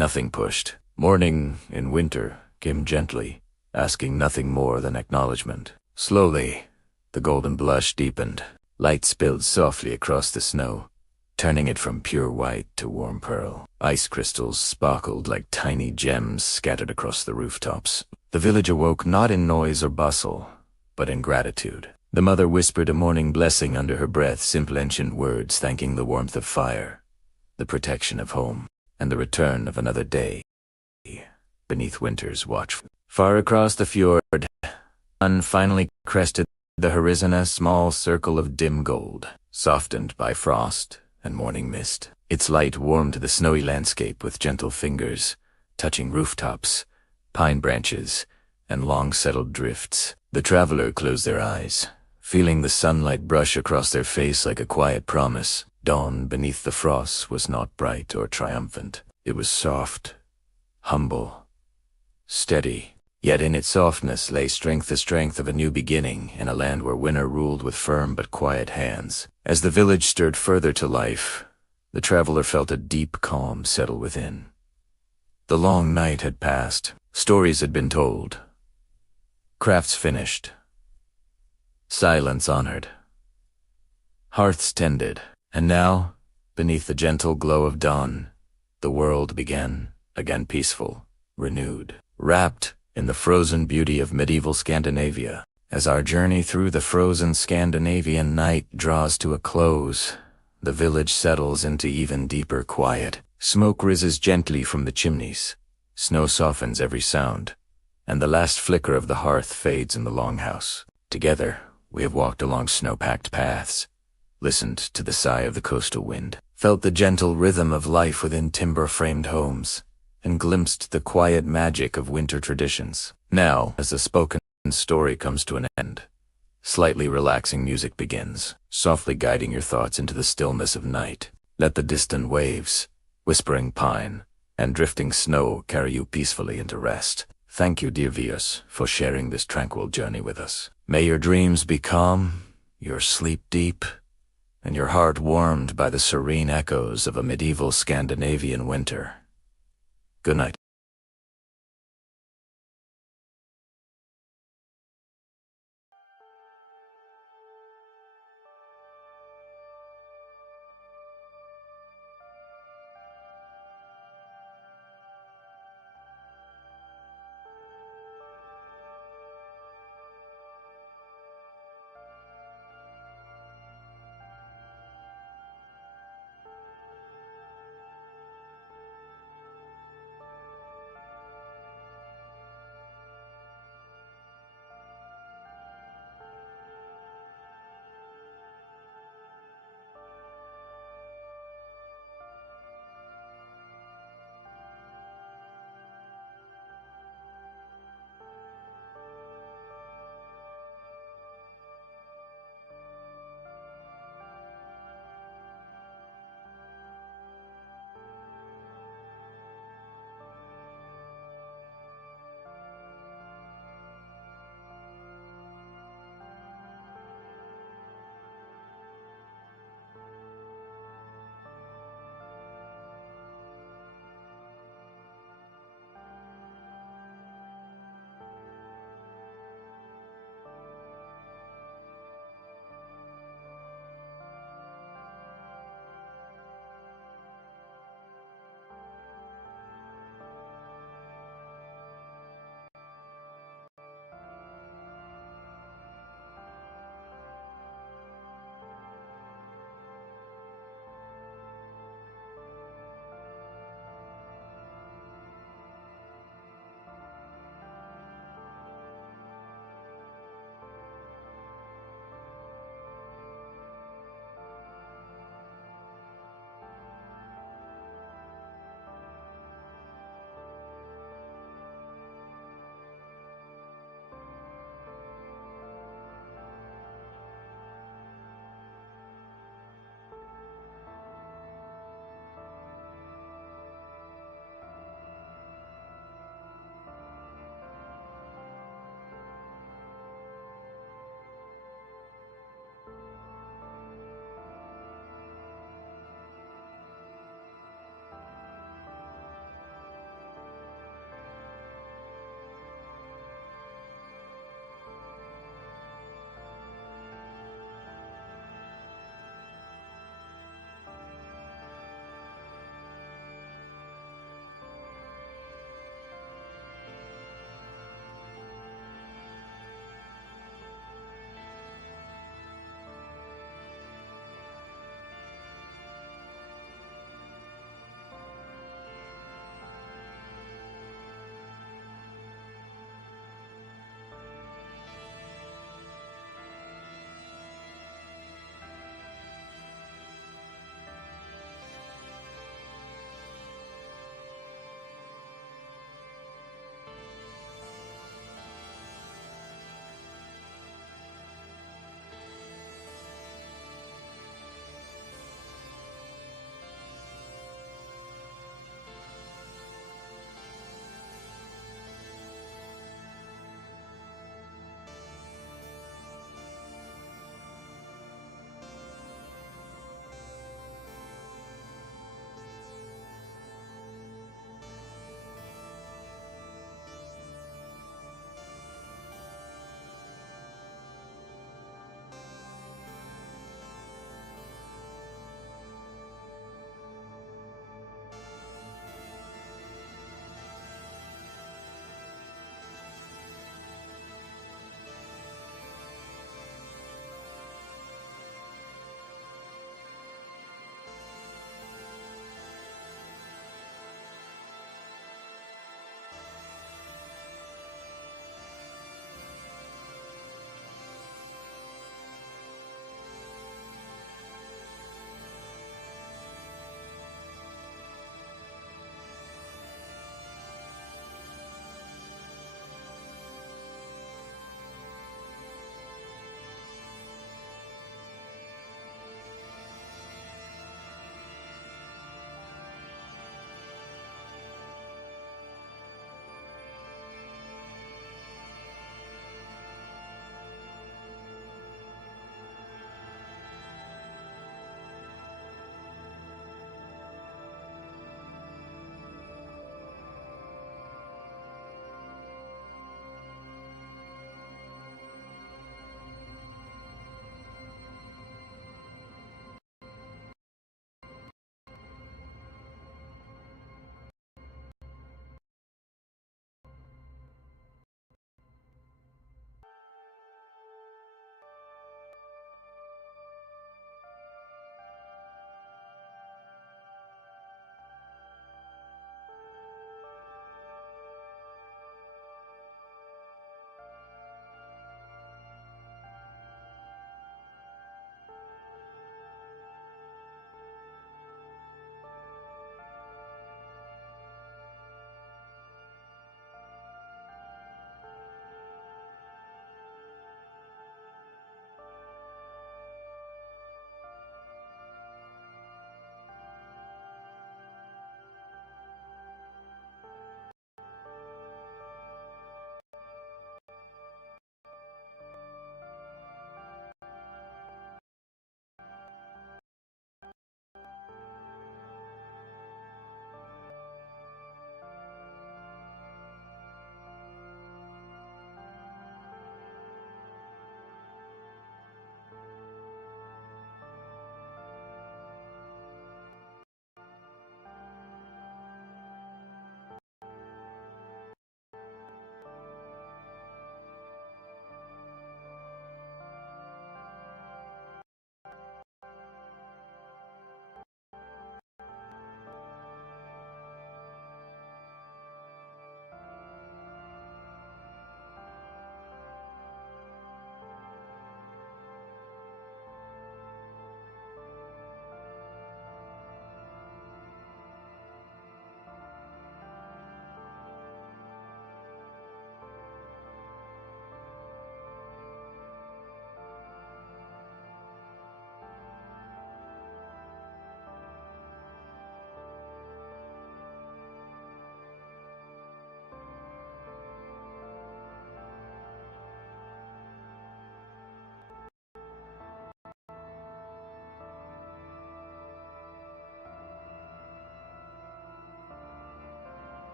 Nothing pushed. Morning in winter came gently, asking nothing more than acknowledgement. Slowly, the golden blush deepened. Light spilled softly across the snow, turning it from pure white to warm pearl. Ice crystals sparkled like tiny gems scattered across the rooftops. The village awoke not in noise or bustle, but in gratitude. The mother whispered a morning blessing under her breath, simple ancient words thanking the warmth of fire, the protection of home, and the return of another day beneath winter's watch. Far across the fjord, sun finally crested the horizon, a small circle of dim gold, softened by frost and morning mist. Its light warmed the snowy landscape with gentle fingers, touching rooftops, pine branches, and long-settled drifts. The traveler closed their eyes, feeling the sunlight brush across their face like a quiet promise. Dawn beneath the frost was not bright or triumphant. It was soft, humble, steady. Yet in its softness lay strength, the strength of a new beginning in a land where winter ruled with firm but quiet hands. As the village stirred further to life, the traveler felt a deep calm settle within. The long night had passed. Stories had been told. Crafts finished. Silence honored. Hearths tended. And now, beneath the gentle glow of dawn, the world began again, peaceful, renewed, wrapped in the frozen beauty of medieval Scandinavia. As our journey through the frozen Scandinavian night draws to a close, the village settles into even deeper quiet. Smoke rises gently from the chimneys, snow softens every sound, and the last flicker of the hearth fades in the longhouse. Together, we have walked along snow-packed paths, listened to the sigh of the coastal wind, felt the gentle rhythm of life within timber-framed homes, and glimpsed the quiet magic of winter traditions. Now, as the spoken story comes to an end, slightly relaxing music begins, softly guiding your thoughts into the stillness of night. Let the distant waves, whispering pine, and drifting snow carry you peacefully into rest. Thank you, dear viewers, for sharing this tranquil journey with us. May your dreams be calm, your sleep deep, and your heart warmed by the serene echoes of a medieval Scandinavian winter. Good night.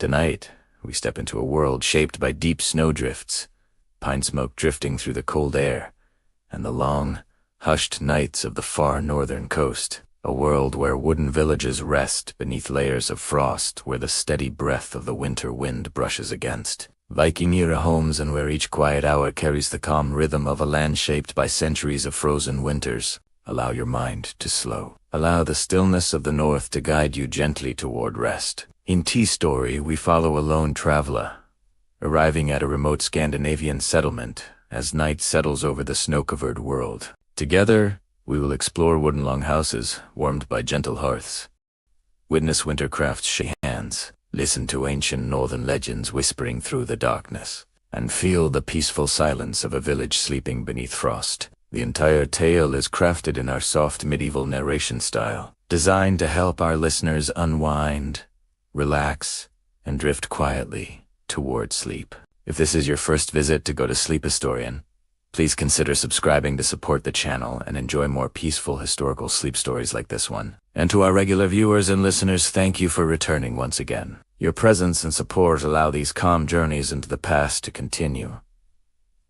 Tonight, we step into a world shaped by deep snowdrifts, pine smoke drifting through the cold air, and the long, hushed nights of the far northern coast. A world where wooden villages rest beneath layers of frost, where the steady breath of the winter wind brushes against. Viking-era homes, and where each quiet hour carries the calm rhythm of a land shaped by centuries of frozen winters. Allow your mind to slow. Allow the stillness of the north to guide you gently toward rest. In T-Story, we follow a lone traveler, arriving at a remote Scandinavian settlement as night settles over the snow-covered world. Together, we will explore wooden longhouses warmed by gentle hearths, witness winter crafts shake hands, listen to ancient northern legends whispering through the darkness, and feel the peaceful silence of a village sleeping beneath frost. The entire tale is crafted in our soft medieval narration style, designed to help our listeners unwind, relax, and drift quietly toward sleep. If this is your first visit to Go to Sleep Historian, please consider subscribing to support the channel and enjoy more peaceful historical sleep stories like this one. And to our regular viewers and listeners, thank you for returning once again. Your presence and support allow these calm journeys into the past to continue.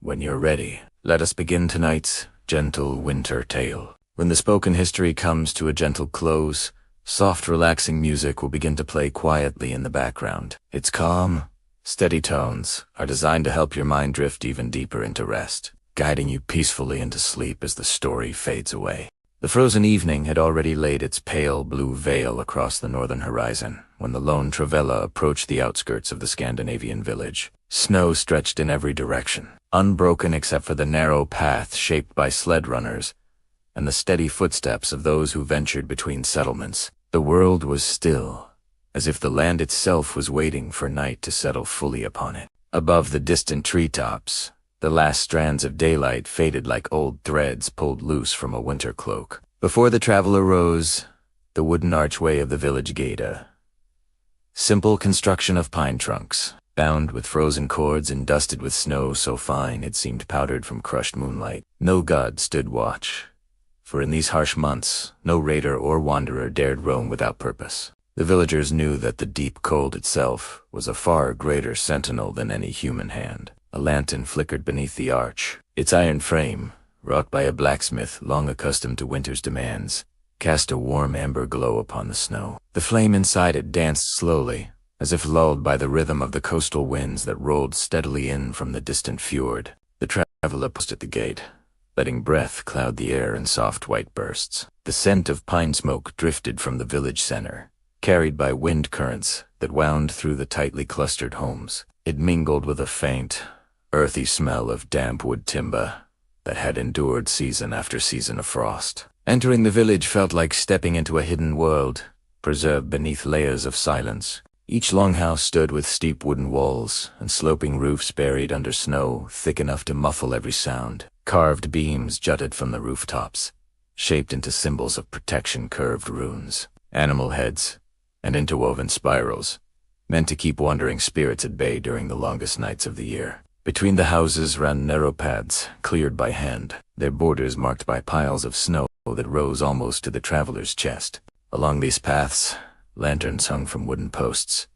When you're ready, let us begin tonight's gentle winter tale. When the spoken history comes to a gentle close, soft, relaxing music will begin to play quietly in the background. Its calm, steady tones are designed to help your mind drift even deeper into rest, guiding you peacefully into sleep as the story fades away. The frozen evening had already laid its pale blue veil across the northern horizon when the lone traveler approached the outskirts of the Scandinavian village. Snow stretched in every direction, unbroken except for the narrow path shaped by sled runners and the steady footsteps of those who ventured between settlements. The world was still, as if the land itself was waiting for night to settle fully upon it. Above the distant treetops, the last strands of daylight faded like old threads pulled loose from a winter cloak. Before the traveler rose, the wooden archway of the village gate, a simple construction of pine trunks, bound with frozen cords and dusted with snow so fine it seemed powdered from crushed moonlight. No god stood watch, for in these harsh months, no raider or wanderer dared roam without purpose. The villagers knew that the deep cold itself was a far greater sentinel than any human hand. A lantern flickered beneath the arch. Its iron frame, wrought by a blacksmith long accustomed to winter's demands, cast a warm amber glow upon the snow. The flame inside it danced slowly, as if lulled by the rhythm of the coastal winds that rolled steadily in from the distant fjord. The traveler paused at the gate, letting breath cloud the air in soft white bursts. The scent of pine smoke drifted from the village center, carried by wind currents that wound through the tightly clustered homes. It mingled with a faint, earthy smell of damp wood timber that had endured season after season of frost. Entering the village felt like stepping into a hidden world, preserved beneath layers of silence. Each longhouse stood with steep wooden walls and sloping roofs buried under snow thick enough to muffle every sound. Carved beams jutted from the rooftops, shaped into symbols of protection, curved runes, animal heads, and interwoven spirals, meant to keep wandering spirits at bay during the longest nights of the year. Between the houses ran narrow paths, cleared by hand, their borders marked by piles of snow that rose almost to the traveler's chest. Along these paths, lanterns hung from wooden posts,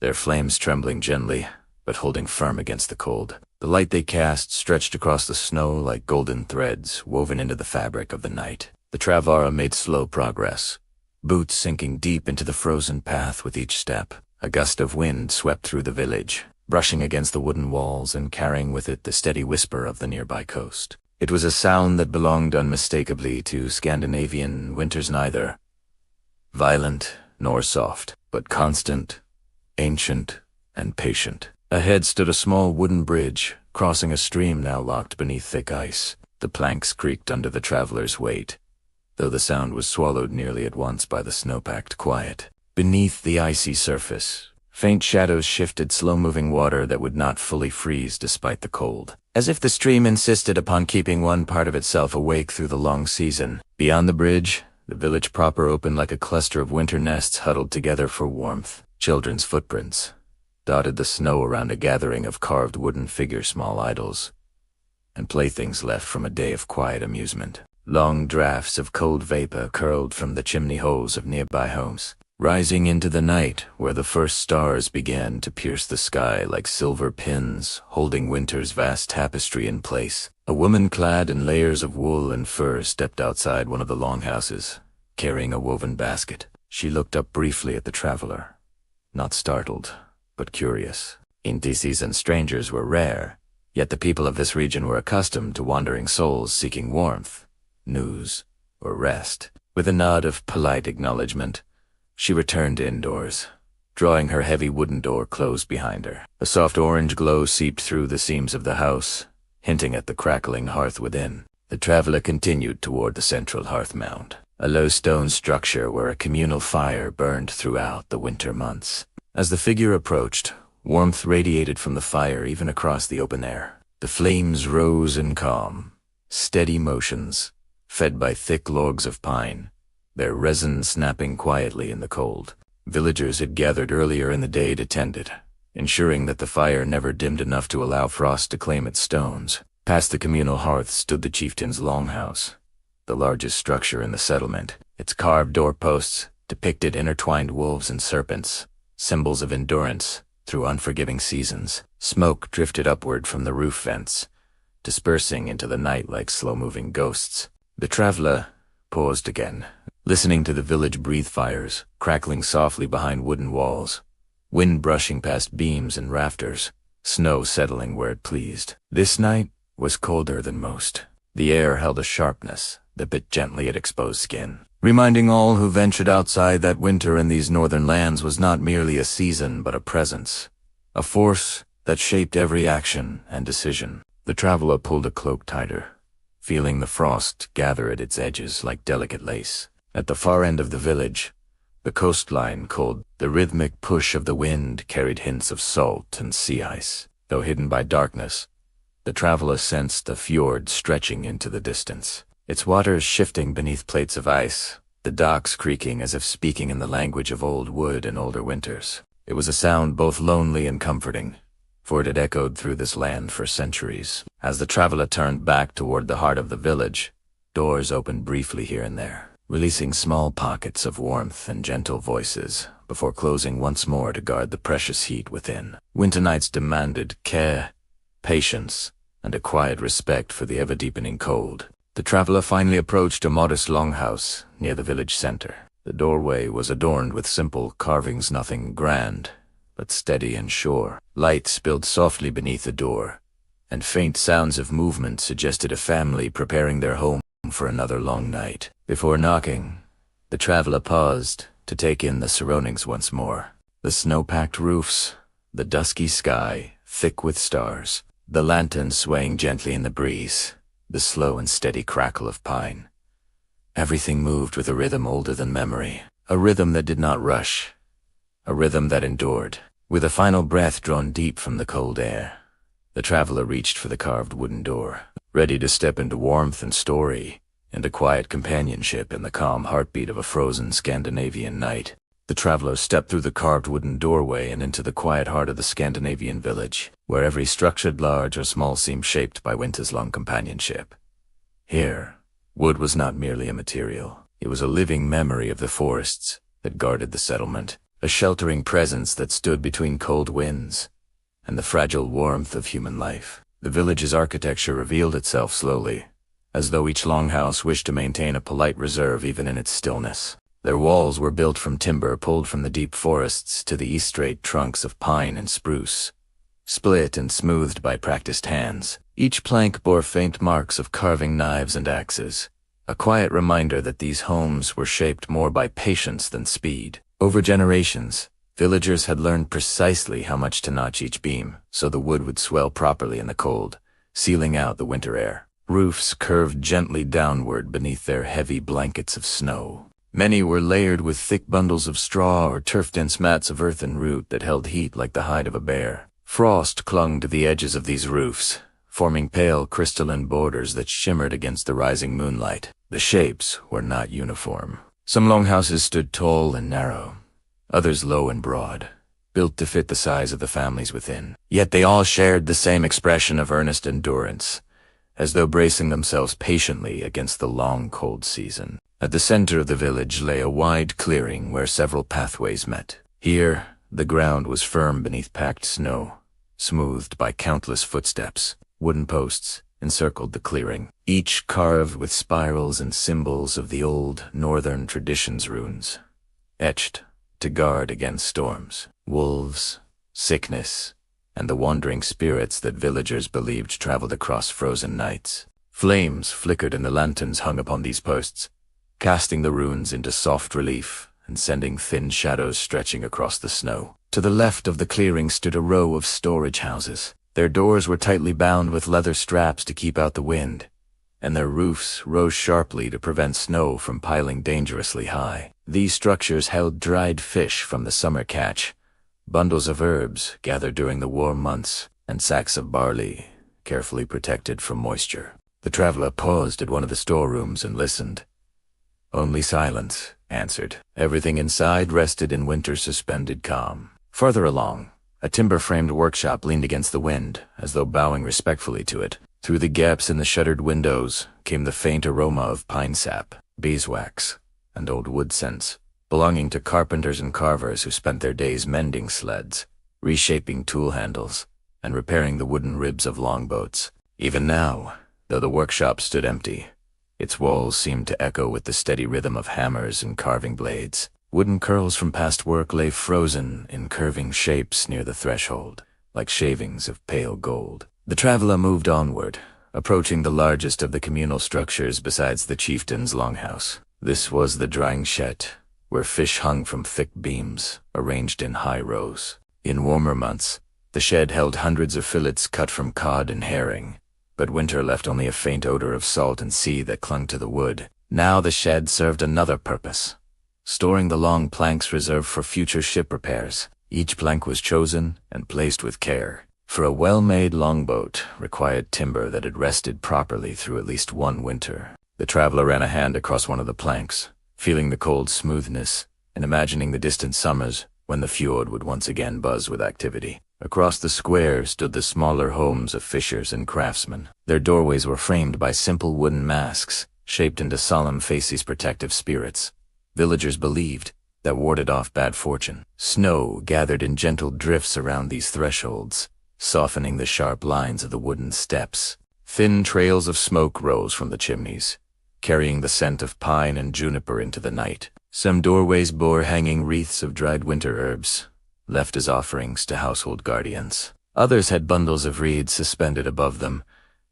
their flames trembling gently, but holding firm against the cold. The light they cast stretched across the snow like golden threads woven into the fabric of the night. The traveler made slow progress, boots sinking deep into the frozen path with each step. A gust of wind swept through the village, brushing against the wooden walls and carrying with it the steady whisper of the nearby coast. It was a sound that belonged unmistakably to Scandinavian winters, neither violent nor soft, but constant, ancient, and patient. Ahead stood a small wooden bridge, crossing a stream now locked beneath thick ice. The planks creaked under the traveler's weight, though the sound was swallowed nearly at once by the snow-packed quiet. Beneath the icy surface, faint shadows shifted slow-moving water that would not fully freeze despite the cold, as if the stream insisted upon keeping one part of itself awake through the long season. Beyond the bridge, the village proper opened like a cluster of winter nests huddled together for warmth. Children's footprints dotted the snow around a gathering of carved wooden figures, small idols, and playthings left from a day of quiet amusement. Long drafts of cold vapor curled from the chimney holes of nearby homes, rising into the night where the first stars began to pierce the sky like silver pins, holding winter's vast tapestry in place. A woman clad in layers of wool and fur stepped outside one of the longhouses, carrying a woven basket. She looked up briefly at the traveler, not startled, but curious. In-season strangers were rare, yet the people of this region were accustomed to wandering souls seeking warmth, news, or rest. With a nod of polite acknowledgement, she returned indoors, drawing her heavy wooden door closed behind her. A soft orange glow seeped through the seams of the house, hinting at the crackling hearth within. The traveler continued toward the central hearth mound, a low stone structure where a communal fire burned throughout the winter months. As the figure approached, warmth radiated from the fire even across the open air. The flames rose in calm, steady motions, fed by thick logs of pine, their resin snapping quietly in the cold. Villagers had gathered earlier in the day to tend it, ensuring that the fire never dimmed enough to allow frost to claim its stones. Past the communal hearth stood the chieftain's longhouse, the largest structure in the settlement. Its carved doorposts depicted intertwined wolves and serpents, symbols of endurance through unforgiving seasons. Smoke drifted upward from the roof vents, dispersing into the night like slow-moving ghosts. The traveler paused again, listening to the village breathe fires, crackling softly behind wooden walls, wind brushing past beams and rafters, snow settling where it pleased. This night was colder than most. The air held a sharpness that bit gently at exposed skin, reminding all who ventured outside that winter in these northern lands was not merely a season but a presence, a force that shaped every action and decision. The traveler pulled a cloak tighter, feeling the frost gather at its edges like delicate lace. At the far end of the village, the coastline cold. The rhythmic push of the wind carried hints of salt and sea ice. Though hidden by darkness, the traveler sensed a fjord stretching into the distance, its waters shifting beneath plates of ice, the docks creaking as if speaking in the language of old wood and older winters. It was a sound both lonely and comforting, for it had echoed through this land for centuries. As the traveler turned back toward the heart of the village, doors opened briefly here and there, releasing small pockets of warmth and gentle voices before closing once more to guard the precious heat within. Winter nights demanded care, patience, and a quiet respect for the ever-deepening cold. The traveler finally approached a modest longhouse near the village center. The doorway was adorned with simple carvings, nothing grand, but steady and sure. Light spilled softly beneath the door, and faint sounds of movement suggested a family preparing their home for another long night. Before knocking, the traveler paused to take in the surroundings once more. The snow-packed roofs, the dusky sky, thick with stars, the lanterns swaying gently in the breeze, the slow and steady crackle of pine. Everything moved with a rhythm older than memory, a rhythm that did not rush, a rhythm that endured. With a final breath drawn deep from the cold air, the traveler reached for the carved wooden door, ready to step into warmth and story, into quiet companionship in the calm heartbeat of a frozen Scandinavian night. The traveler stepped through the carved wooden doorway and into the quiet heart of the Scandinavian village, where every structure, large or small, seemed shaped by winter's long companionship. Here, wood was not merely a material. It was a living memory of the forests that guarded the settlement, a sheltering presence that stood between cold winds and the fragile warmth of human life. The village's architecture revealed itself slowly, as though each longhouse wished to maintain a polite reserve even in its stillness. Their walls were built from timber pulled from the deep forests to the east, straight trunks of pine and spruce, split and smoothed by practiced hands. Each plank bore faint marks of carving knives and axes, a quiet reminder that these homes were shaped more by patience than speed. Over generations, villagers had learned precisely how much to notch each beam, so the wood would swell properly in the cold, sealing out the winter air. Roofs curved gently downward beneath their heavy blankets of snow. Many were layered with thick bundles of straw or turf-dense mats of earth and root that held heat like the hide of a bear. Frost clung to the edges of these roofs, forming pale crystalline borders that shimmered against the rising moonlight. The shapes were not uniform. Some longhouses stood tall and narrow, others low and broad, built to fit the size of the families within. Yet they all shared the same expression of earnest endurance, as though bracing themselves patiently against the long, cold season. At the center of the village lay a wide clearing where several pathways met. Here, the ground was firm beneath packed snow, smoothed by countless footsteps. Wooden posts encircled the clearing, each carved with spirals and symbols of the old northern traditions runes, etched to guard against storms, wolves, sickness, and the wandering spirits that villagers believed traveled across frozen nights. Flames flickered in the lanterns hung upon these posts, casting the runes into soft relief and sending thin shadows stretching across the snow. To the left of the clearing stood a row of storage houses. Their doors were tightly bound with leather straps to keep out the wind, and their roofs rose sharply to prevent snow from piling dangerously high. These structures held dried fish from the summer catch, bundles of herbs gathered during the warm months, and sacks of barley carefully protected from moisture. The traveler paused at one of the storerooms and listened. Only silence answered. Everything inside rested in winter's suspended calm. Farther along, a timber-framed workshop leaned against the wind, as though bowing respectfully to it. Through the gaps in the shuttered windows came the faint aroma of pine sap, beeswax, and old wood scents, belonging to carpenters and carvers who spent their days mending sleds, reshaping tool handles, and repairing the wooden ribs of longboats. Even now, though the workshop stood empty, its walls seemed to echo with the steady rhythm of hammers and carving blades. Wooden curls from past work lay frozen in curving shapes near the threshold, like shavings of pale gold. The traveler moved onward, approaching the largest of the communal structures besides the chieftain's longhouse. This was the drying shed, where fish hung from thick beams, arranged in high rows. In warmer months, the shed held hundreds of fillets cut from cod and herring, but winter left only a faint odor of salt and sea that clung to the wood. Now the shed served another purpose, storing the long planks reserved for future ship repairs. Each plank was chosen and placed with care, for a well-made longboat required timber that had rested properly through at least one winter. The traveler ran a hand across one of the planks, feeling the cold smoothness and imagining the distant summers when the fjord would once again buzz with activity. Across the square stood the smaller homes of fishers and craftsmen. Their doorways were framed by simple wooden masks, shaped into solemn faces protective spirits. Villagers believed that warded off bad fortune. Snow gathered in gentle drifts around these thresholds, softening the sharp lines of the wooden steps. Thin trails of smoke rose from the chimneys, carrying the scent of pine and juniper into the night. Some doorways bore hanging wreaths of dried winter herbs, left as offerings to household guardians. Others had bundles of reeds suspended above them,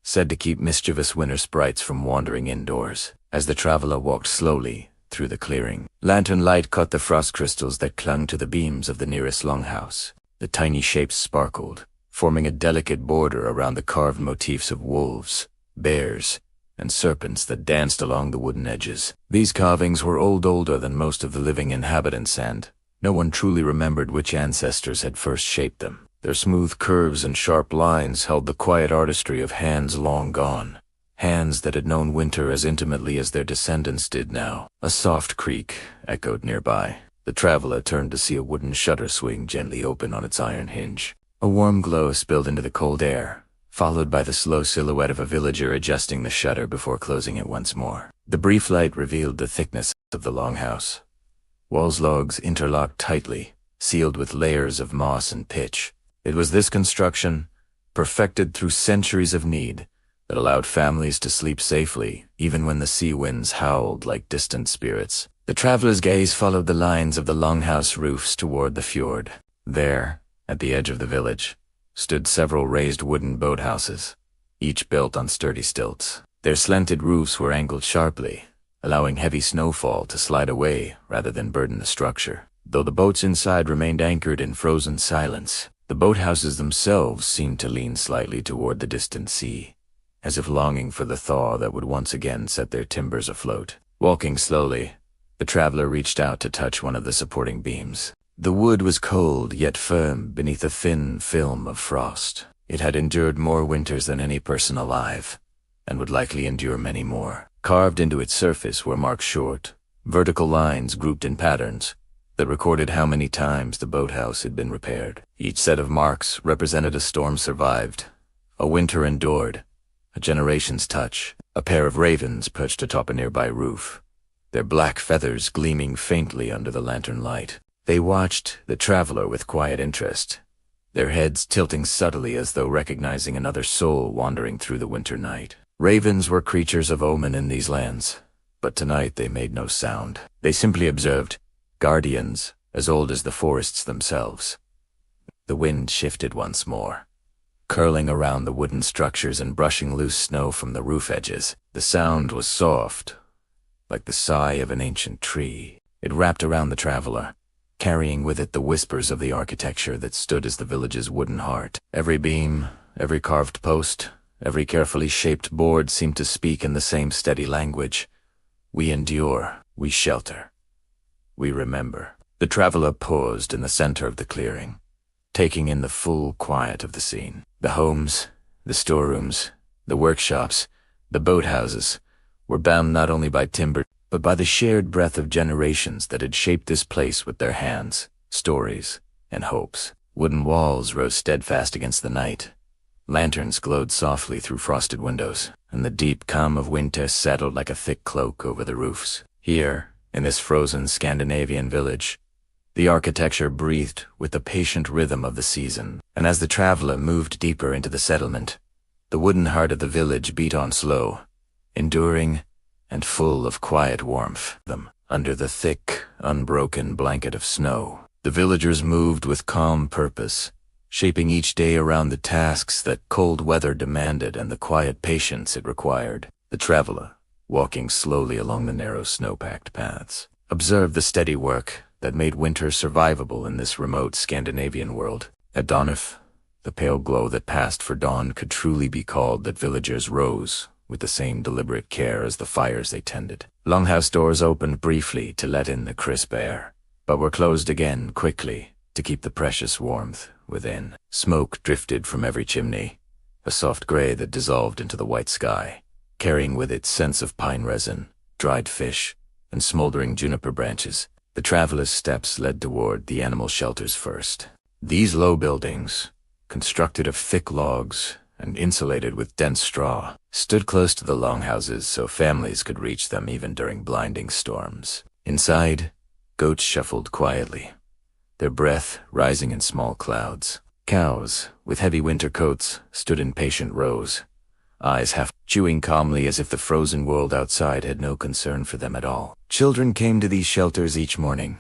said to keep mischievous winter sprites from wandering indoors. As the traveler walked slowly through the clearing, lantern light caught the frost crystals that clung to the beams of the nearest longhouse. The tiny shapes sparkled, forming a delicate border around the carved motifs of wolves, bears, and serpents that danced along the wooden edges. These carvings were older than most of the living inhabitants, and no one truly remembered which ancestors had first shaped them. Their smooth curves and sharp lines held the quiet artistry of hands long gone, hands that had known winter as intimately as their descendants did now. A soft creak echoed nearby. The traveler turned to see a wooden shutter swing gently open on its iron hinge. A warm glow spilled into the cold air, followed by the slow silhouette of a villager adjusting the shutter before closing it once more. The brief light revealed the thickness of the longhouse. Walls logs interlocked tightly, sealed with layers of moss and pitch. It was this construction, perfected through centuries of need, that allowed families to sleep safely, even when the sea winds howled like distant spirits. The traveler's gaze followed the lines of the longhouse roofs toward the fjord. There, at the edge of the village, stood several raised wooden boathouses, each built on sturdy stilts. Their slanted roofs were angled sharply, allowing heavy snowfall to slide away rather than burden the structure. Though the boats inside remained anchored in frozen silence, the boathouses themselves seemed to lean slightly toward the distant sea, as if longing for the thaw that would once again set their timbers afloat. Walking slowly, the traveler reached out to touch one of the supporting beams. The wood was cold yet firm beneath a thin film of frost. It had endured more winters than any person alive, and would likely endure many more. Carved into its surface were marked short, vertical lines grouped in patterns that recorded how many times the boathouse had been repaired. Each set of marks represented a storm survived, a winter endured, a generation's touch. A pair of ravens perched atop a nearby roof, their black feathers gleaming faintly under the lantern light. They watched the traveler with quiet interest, their heads tilting subtly as though recognizing another soul wandering through the winter night. Ravens were creatures of omen in these lands, but tonight they made no sound. They simply observed, guardians as old as the forests themselves. The wind shifted once more, curling around the wooden structures and brushing loose snow from the roof edges. The sound was soft, like the sigh of an ancient tree. It wrapped around the traveler, carrying with it the whispers of the architecture that stood as the village's wooden heart. Every beam, every carved post, every carefully shaped board seemed to speak in the same steady language. We endure, we shelter, we remember. The traveler paused in the center of the clearing, taking in the full quiet of the scene. The homes, the storerooms, the workshops, the boathouses were bound not only by timber, but by the shared breath of generations that had shaped this place with their hands, stories, and hopes. Wooden walls rose steadfast against the night. Lanterns glowed softly through frosted windows, and the deep calm of winter settled like a thick cloak over the roofs. Here, in this frozen Scandinavian village, the architecture breathed with the patient rhythm of the season, and as the traveler moved deeper into the settlement, the wooden heart of the village beat on slow, enduring and full of quiet warmth. Under the thick, unbroken blanket of snow, the villagers moved with calm purpose, shaping each day around the tasks that cold weather demanded and the quiet patience it required. The traveler, walking slowly along the narrow snow-packed paths, observed the steady work that made winter survivable in this remote Scandinavian world. At dawnif, the pale glow that passed for dawn could truly be called that villagers rose with the same deliberate care as the fires they tended. Longhouse doors opened briefly to let in the crisp air, but were closed again quickly to keep the precious warmth within. Smoke drifted from every chimney, a soft gray that dissolved into the white sky, carrying with it scents of pine resin, dried fish, and smoldering juniper branches. The traveler's steps led toward the animal shelters first. These low buildings, constructed of thick logs and insulated with dense straw, stood close to the longhouses so families could reach them even during blinding storms. Inside, goats shuffled quietly, their breath rising in small clouds. Cows, with heavy winter coats, stood in patient rows, eyes half chewing calmly as if the frozen world outside had no concern for them at all. Children came to these shelters each morning,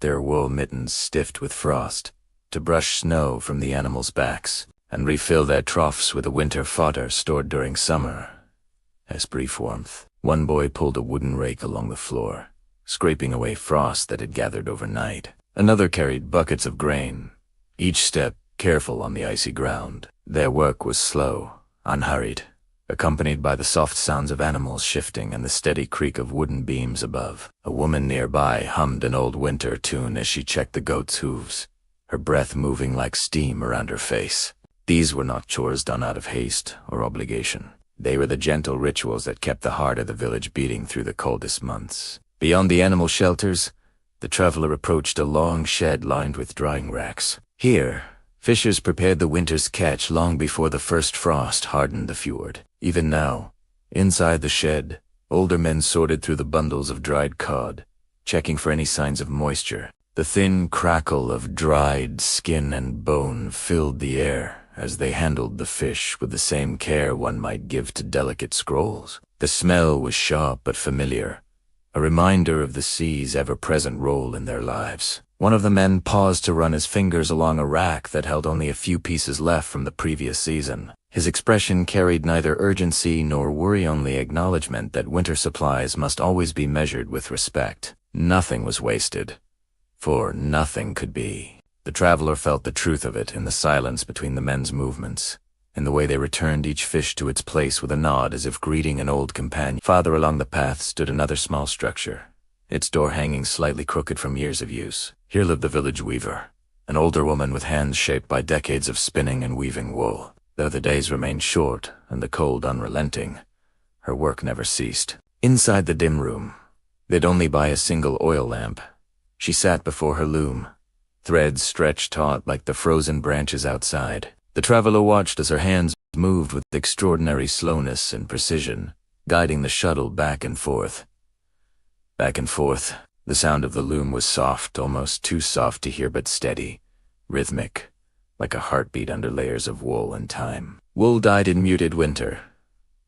their wool mittens stiffed with frost, to brush snow from the animals' backs and refill their troughs with the winter fodder stored during summer as brief warmth. One boy pulled a wooden rake along the floor, scraping away frost that had gathered overnight. Another carried buckets of grain, each step careful on the icy ground. Their work was slow, unhurried, accompanied by the soft sounds of animals shifting and the steady creak of wooden beams above. A woman nearby hummed an old winter tune as she checked the goats' hooves, her breath moving like steam around her face. These were not chores done out of haste or obligation. They were the gentle rituals that kept the heart of the village beating through the coldest months. Beyond the animal shelters, the traveler approached a long shed lined with drying racks. Here, fishers prepared the winter's catch long before the first frost hardened the fjord. Even now, inside the shed, older men sorted through the bundles of dried cod, checking for any signs of moisture. The thin crackle of dried skin and bone filled the air as they handled the fish with the same care one might give to delicate scrolls. The smell was sharp but familiar, a reminder of the sea's ever-present role in their lives. One of the men paused to run his fingers along a rack that held only a few pieces left from the previous season. His expression carried neither urgency nor worry, only acknowledgement that winter supplies must always be measured with respect. Nothing was wasted, for nothing could be. The traveler felt the truth of it in the silence between the men's movements, in the way they returned each fish to its place with a nod as if greeting an old companion. Farther along the path stood another small structure, its door hanging slightly crooked from years of use. Here lived the village weaver, an older woman with hands shaped by decades of spinning and weaving wool. Though the days remained short and the cold unrelenting, her work never ceased. Inside the dim room, lit only by a single oil lamp, she sat before her loom, threads stretched taut like the frozen branches outside. The traveler watched as her hands moved with extraordinary slowness and precision, guiding the shuttle back and forth. back and forth. The sound of the loom was soft, almost too soft to hear but steady, rhythmic, like a heartbeat under layers of wool and time. Wool dyed in muted winter.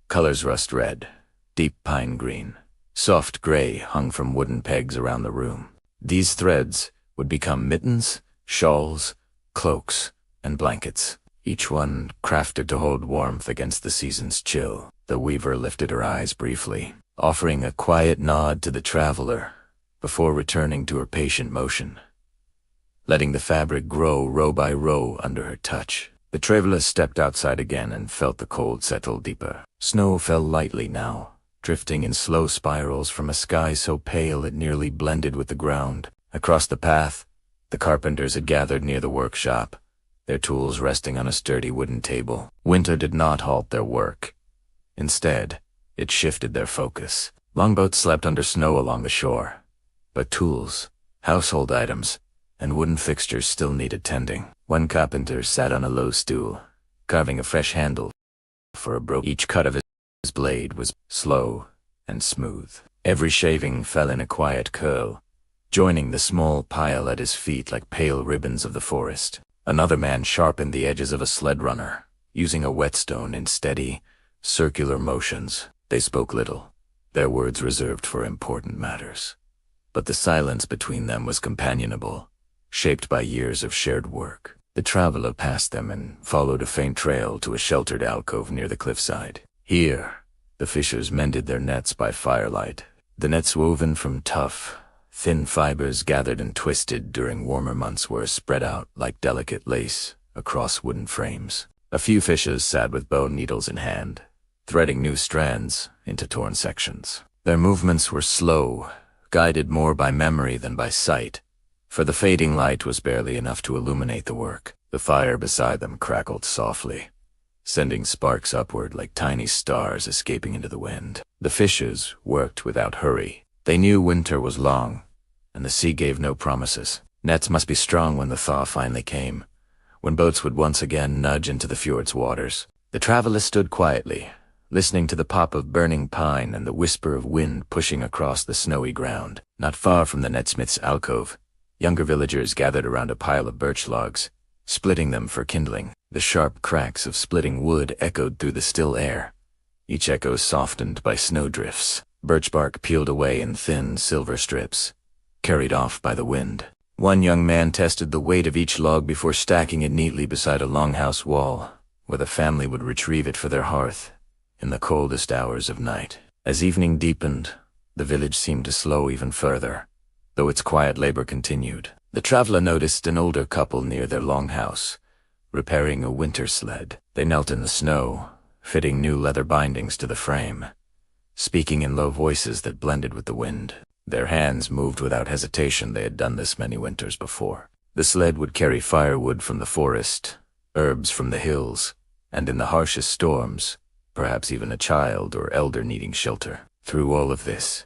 Colors rust red, deep pine green, soft gray hung from wooden pegs around the room. These threads would become mittens, shawls, cloaks, and blankets, each one crafted to hold warmth against the season's chill. The weaver lifted her eyes briefly, offering a quiet nod to the traveler before returning to her patient motion, letting the fabric grow row by row under her touch. The traveler stepped outside again and felt the cold settle deeper. Snow fell lightly now, drifting in slow spirals from a sky so pale it nearly blended with the ground. Across the path, the carpenters had gathered near the workshop, their tools resting on a sturdy wooden table. Winter did not halt their work. Instead, it shifted their focus. Longboats slept under snow along the shore, but tools, household items, and wooden fixtures still needed tending. One carpenter sat on a low stool, carving a fresh handle for a broken. Each cut of his blade was slow and smooth. Every shaving fell in a quiet curl, joining the small pile at his feet like pale ribbons of the forest. Another man sharpened the edges of a sled runner, using a whetstone in steady, circular motions. They spoke little, their words reserved for important matters. But the silence between them was companionable, shaped by years of shared work. The traveler passed them and followed a faint trail to a sheltered alcove near the cliffside. Here, the fishers mended their nets by firelight, the nets woven from tough, thin fibers gathered and twisted during warmer months were spread out like delicate lace across wooden frames. A few fishers sat with bone needles in hand, threading new strands into torn sections. Their movements were slow, guided more by memory than by sight, for the fading light was barely enough to illuminate the work. The fire beside them crackled softly, sending sparks upward like tiny stars escaping into the wind. The fishers worked without hurry. They knew winter was long, and the sea gave no promises. Nets must be strong when the thaw finally came, when boats would once again nudge into the fjord's waters. The traveler stood quietly, listening to the pop of burning pine and the whisper of wind pushing across the snowy ground. Not far from the netsmith's alcove, younger villagers gathered around a pile of birch logs, splitting them for kindling. The sharp cracks of splitting wood echoed through the still air, each echo softened by snowdrifts. Birch bark peeled away in thin silver strips, carried off by the wind. One young man tested the weight of each log before stacking it neatly beside a longhouse wall, where the family would retrieve it for their hearth in the coldest hours of night. As evening deepened, the village seemed to slow even further, though its quiet labor continued. The traveler noticed an older couple near their longhouse, repairing a winter sled. They knelt in the snow, fitting new leather bindings to the frame, speaking in low voices that blended with the wind. Their hands moved without hesitation. They had done this many winters before. The sled would carry firewood from the forest, herbs from the hills, and in the harshest storms, perhaps even a child or elder needing shelter. Through all of this,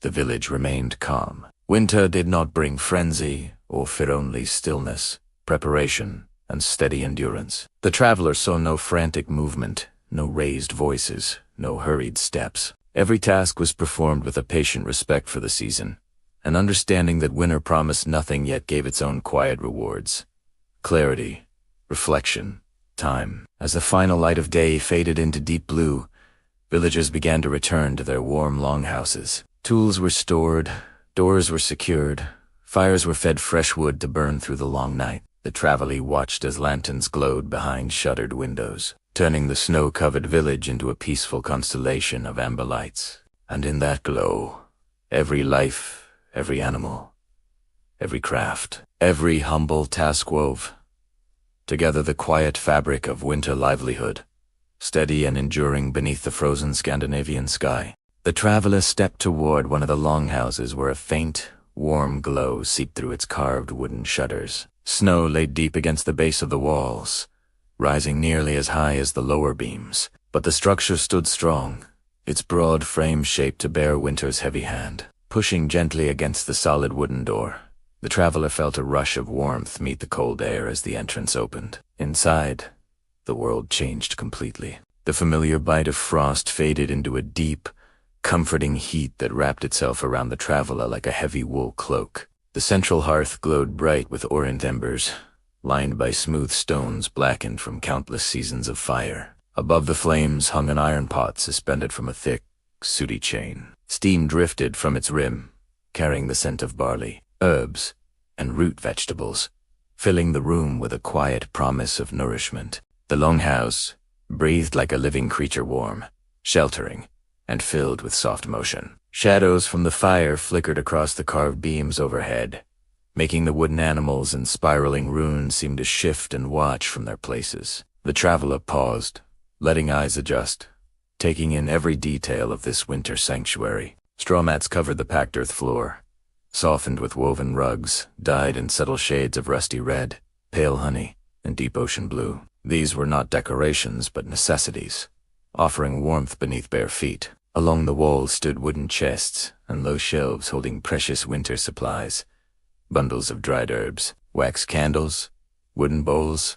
the village remained calm. Winter did not bring frenzy or fear, only stillness, preparation, and steady endurance. The traveler saw no frantic movement, no raised voices, no hurried steps. Every task was performed with a patient respect for the season, an understanding that winter promised nothing yet gave its own quiet rewards. Clarity, reflection, time. As the final light of day faded into deep blue, villagers began to return to their warm longhouses. Tools were stored, doors were secured, fires were fed fresh wood to burn through the long night. The traveler watched as lanterns glowed behind shuttered windows, turning the snow-covered village into a peaceful constellation of amber lights. And in that glow, every life, every animal, every craft, every humble task wove together the quiet fabric of winter livelihood, steady and enduring beneath the frozen Scandinavian sky. The traveler stepped toward one of the longhouses where a faint, warm glow seeped through its carved wooden shutters. Snow lay deep against the base of the walls, rising nearly as high as the lower beams. But the structure stood strong, its broad frame shaped to bear winter's heavy hand. Pushing gently against the solid wooden door, the traveler felt a rush of warmth meet the cold air as the entrance opened. Inside, the world changed completely. The familiar bite of frost faded into a deep, comforting heat that wrapped itself around the traveler like a heavy wool cloak. The central hearth glowed bright with orient embers, lined by smooth stones blackened from countless seasons of fire. Above the flames hung an iron pot suspended from a thick, sooty chain. Steam drifted from its rim, carrying the scent of barley, herbs, and root vegetables, filling the room with a quiet promise of nourishment. The longhouse breathed like a living creature, warm, sheltering, and filled with soft motion. Shadows from the fire flickered across the carved beams overhead, making the wooden animals and spiraling runes seem to shift and watch from their places. The traveler paused, letting eyes adjust, taking in every detail of this winter sanctuary. Straw mats covered the packed earth floor, softened with woven rugs, dyed in subtle shades of rusty red, pale honey, and deep ocean blue. These were not decorations but necessities, offering warmth beneath bare feet. Along the walls stood wooden chests and low shelves holding precious winter supplies, bundles of dried herbs, wax candles, wooden bowls,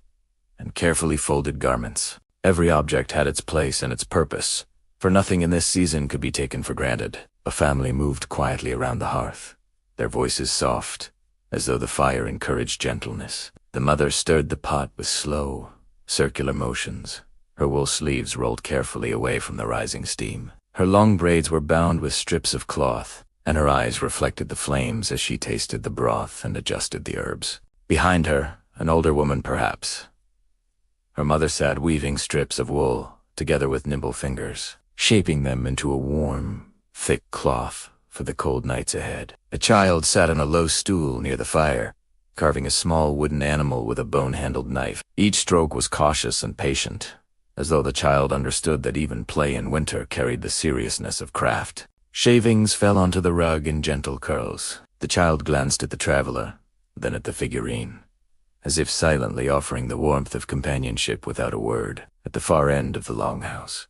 and carefully folded garments. Every object had its place and its purpose, for nothing in this season could be taken for granted. A family moved quietly around the hearth, their voices soft, as though the fire encouraged gentleness. The mother stirred the pot with slow, circular motions, her wool sleeves rolled carefully away from the rising steam. Her long braids were bound with strips of cloth, and her eyes reflected the flames as she tasted the broth and adjusted the herbs. Behind her, an older woman perhaps. Her mother sat weaving strips of wool, together with nimble fingers, shaping them into a warm, thick cloth for the cold nights ahead. A child sat on a low stool near the fire, carving a small wooden animal with a bone-handled knife. Each stroke was cautious and patient, as though the child understood that even play in winter carried the seriousness of craft. Shavings fell onto the rug in gentle curls. The child glanced at the traveler, then at the figurine, as if silently offering the warmth of companionship without a word. At the far end of the longhouse,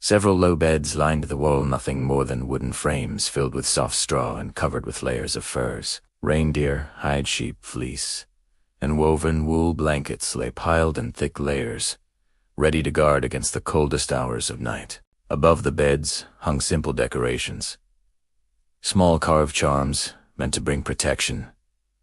several low beds lined the wall, nothing more than wooden frames filled with soft straw and covered with layers of furs. Reindeer, hide sheep, fleece, and woven wool blankets lay piled in thick layers, ready to guard against the coldest hours of night. Above the beds hung simple decorations, small carved charms meant to bring protection,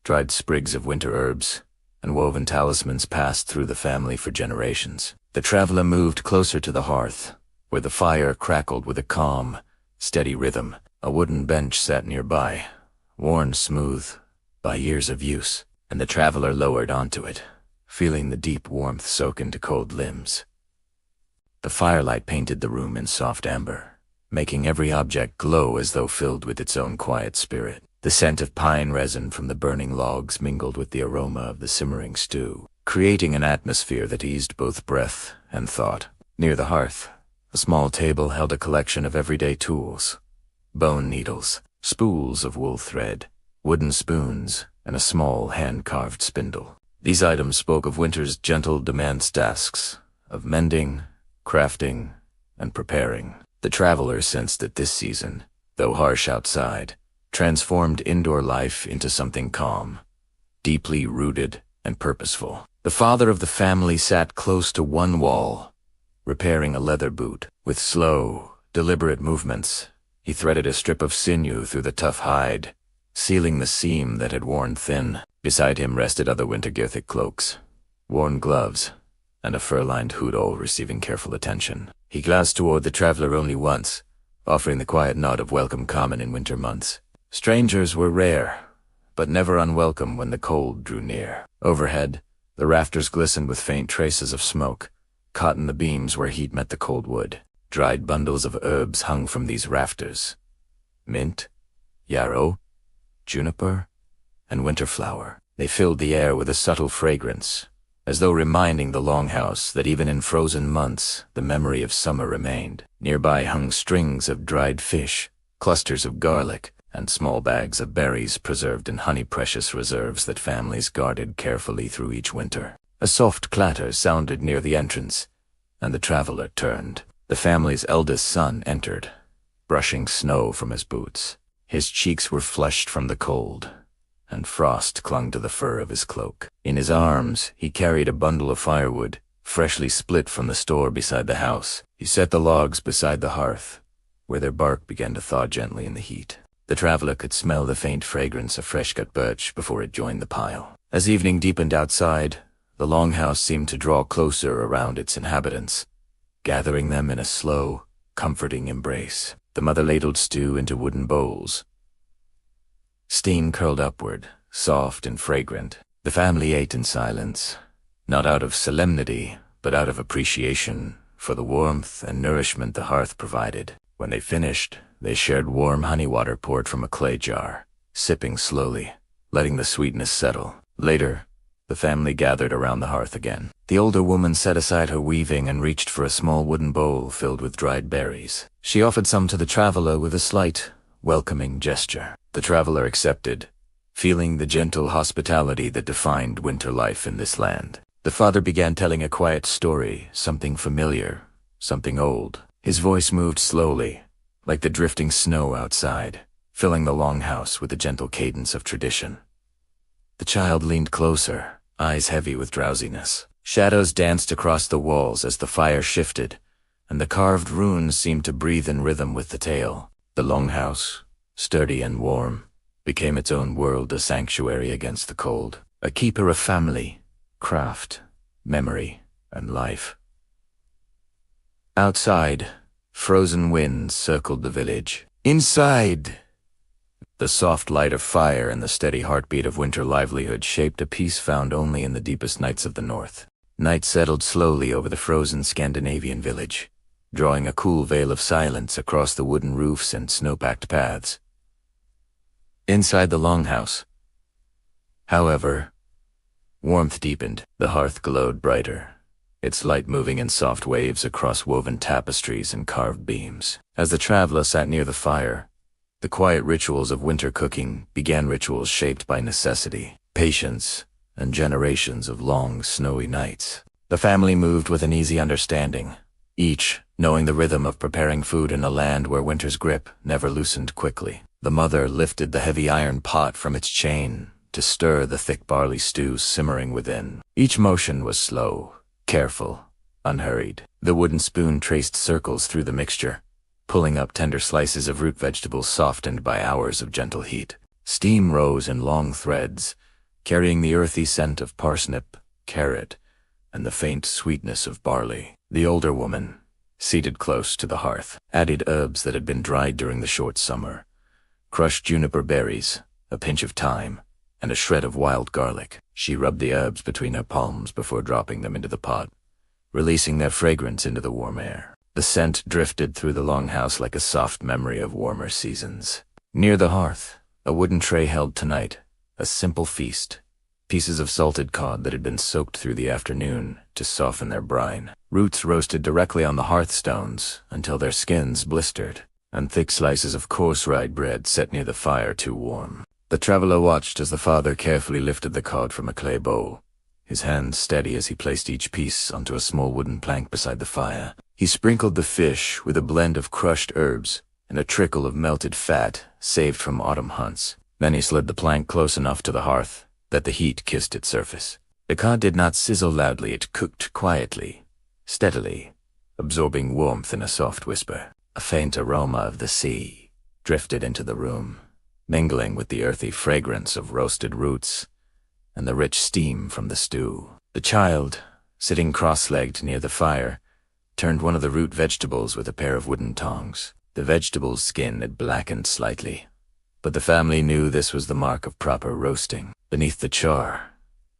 dried sprigs of winter herbs, and woven talismans passed through the family for generations. The traveler moved closer to the hearth, where the fire crackled with a calm, steady rhythm. A wooden bench sat nearby, worn smooth by years of use, and the traveler lowered onto it, feeling the deep warmth soak into cold limbs. The firelight painted the room in soft amber, making every object glow as though filled with its own quiet spirit. The scent of pine resin from the burning logs mingled with the aroma of the simmering stew, creating an atmosphere that eased both breath and thought. Near the hearth, a small table held a collection of everyday tools: bone needles, spools of wool thread, wooden spoons, and a small hand-carved spindle. These items spoke of winter's gentle demands tasks, of mending, crafting, and preparing. The traveler sensed that this season, though harsh outside, transformed indoor life into something calm, deeply rooted and purposeful. The father of the family sat close to one wall, repairing a leather boot. With slow, deliberate movements, he threaded a strip of sinew through the tough hide, sealing the seam that had worn thin. Beside him rested other winter gear, thick cloaks, worn gloves, and a fur-lined hood, all receiving careful attention. He glanced toward the traveler only once, offering the quiet nod of welcome common in winter months. Strangers were rare, but never unwelcome when the cold drew near. Overhead, the rafters glistened with faint traces of smoke, caught in the beams where heat met the cold wood. Dried bundles of herbs hung from these rafters: mint, yarrow, juniper, and winterflower. They filled the air with a subtle fragrance, as though reminding the longhouse that even in frozen months the memory of summer remained. Nearby hung strings of dried fish, clusters of garlic, and small bags of berries preserved in honey, precious reserves that families guarded carefully through each winter. A soft clatter sounded near the entrance, and the traveler turned. The family's eldest son entered, brushing snow from his boots. His cheeks were flushed from the cold, and frost clung to the fur of his cloak. In his arms, he carried a bundle of firewood, freshly split from the store beside the house. He set the logs beside the hearth, where their bark began to thaw gently in the heat. The traveler could smell the faint fragrance of fresh-cut birch before it joined the pile. As evening deepened outside, the longhouse seemed to draw closer around its inhabitants, gathering them in a slow, comforting embrace. The mother ladled stew into wooden bowls. Steam curled upward, soft and fragrant. The family ate in silence, not out of solemnity, but out of appreciation for the warmth and nourishment the hearth provided. When they finished, they shared warm honey water poured from a clay jar, sipping slowly, letting the sweetness settle. Later, the family gathered around the hearth again. The older woman set aside her weaving and reached for a small wooden bowl filled with dried berries. She offered some to the traveler with a slight, welcoming gesture. The traveler accepted, feeling the gentle hospitality that defined winter life in this land. The father began telling a quiet story, something familiar, something old. His voice moved slowly, like the drifting snow outside, filling the longhouse with the gentle cadence of tradition. The child leaned closer, eyes heavy with drowsiness. Shadows danced across the walls as the fire shifted, and the carved runes seemed to breathe in rhythm with the tale. The longhouse, sturdy and warm, became its own world, a sanctuary against the cold, a keeper of family, craft, memory, and life. Outside, frozen winds circled the village. Inside, the soft light of fire and the steady heartbeat of winter livelihood shaped a peace found only in the deepest nights of the north. Night settled slowly over the frozen Scandinavian village, drawing a cool veil of silence across the wooden roofs and snow-packed paths. Inside the longhouse, however, warmth deepened. The hearth glowed brighter, its light moving in soft waves across woven tapestries and carved beams. As the traveler sat near the fire, the quiet rituals of winter cooking began, rituals shaped by necessity, patience, and generations of long, snowy nights. The family moved with an easy understanding, each knowing the rhythm of preparing food in a land where winter's grip never loosened quickly. The mother lifted the heavy iron pot from its chain to stir the thick barley stew simmering within. Each motion was slow, careful, unhurried. The wooden spoon traced circles through the mixture, pulling up tender slices of root vegetables softened by hours of gentle heat. Steam rose in long threads, carrying the earthy scent of parsnip, carrot, and the faint sweetness of barley. The older woman, seated close to the hearth, added herbs that had been dried during the short summer, crushed juniper berries, a pinch of thyme, and a shred of wild garlic. She rubbed the herbs between her palms before dropping them into the pot, releasing their fragrance into the warm air. The scent drifted through the longhouse like a soft memory of warmer seasons. Near the hearth, a wooden tray held tonight a simple feast, pieces of salted cod that had been soaked through the afternoon to soften their brine, roots roasted directly on the hearthstones until their skins blistered, and thick slices of coarse rye bread set near the fire too warm. The traveler watched as the father carefully lifted the cod from a clay bowl, his hands steady as he placed each piece onto a small wooden plank beside the fire. He sprinkled the fish with a blend of crushed herbs and a trickle of melted fat saved from autumn hunts. Then he slid the plank close enough to the hearth that the heat kissed its surface. The cod did not sizzle loudly, it cooked quietly, steadily, absorbing warmth in a soft whisper. A faint aroma of the sea drifted into the room, mingling with the earthy fragrance of roasted roots and the rich steam from the stew. The child, sitting cross-legged near the fire, turned one of the root vegetables with a pair of wooden tongs. The vegetable's skin had blackened slightly, but the family knew this was the mark of proper roasting. Beneath the char,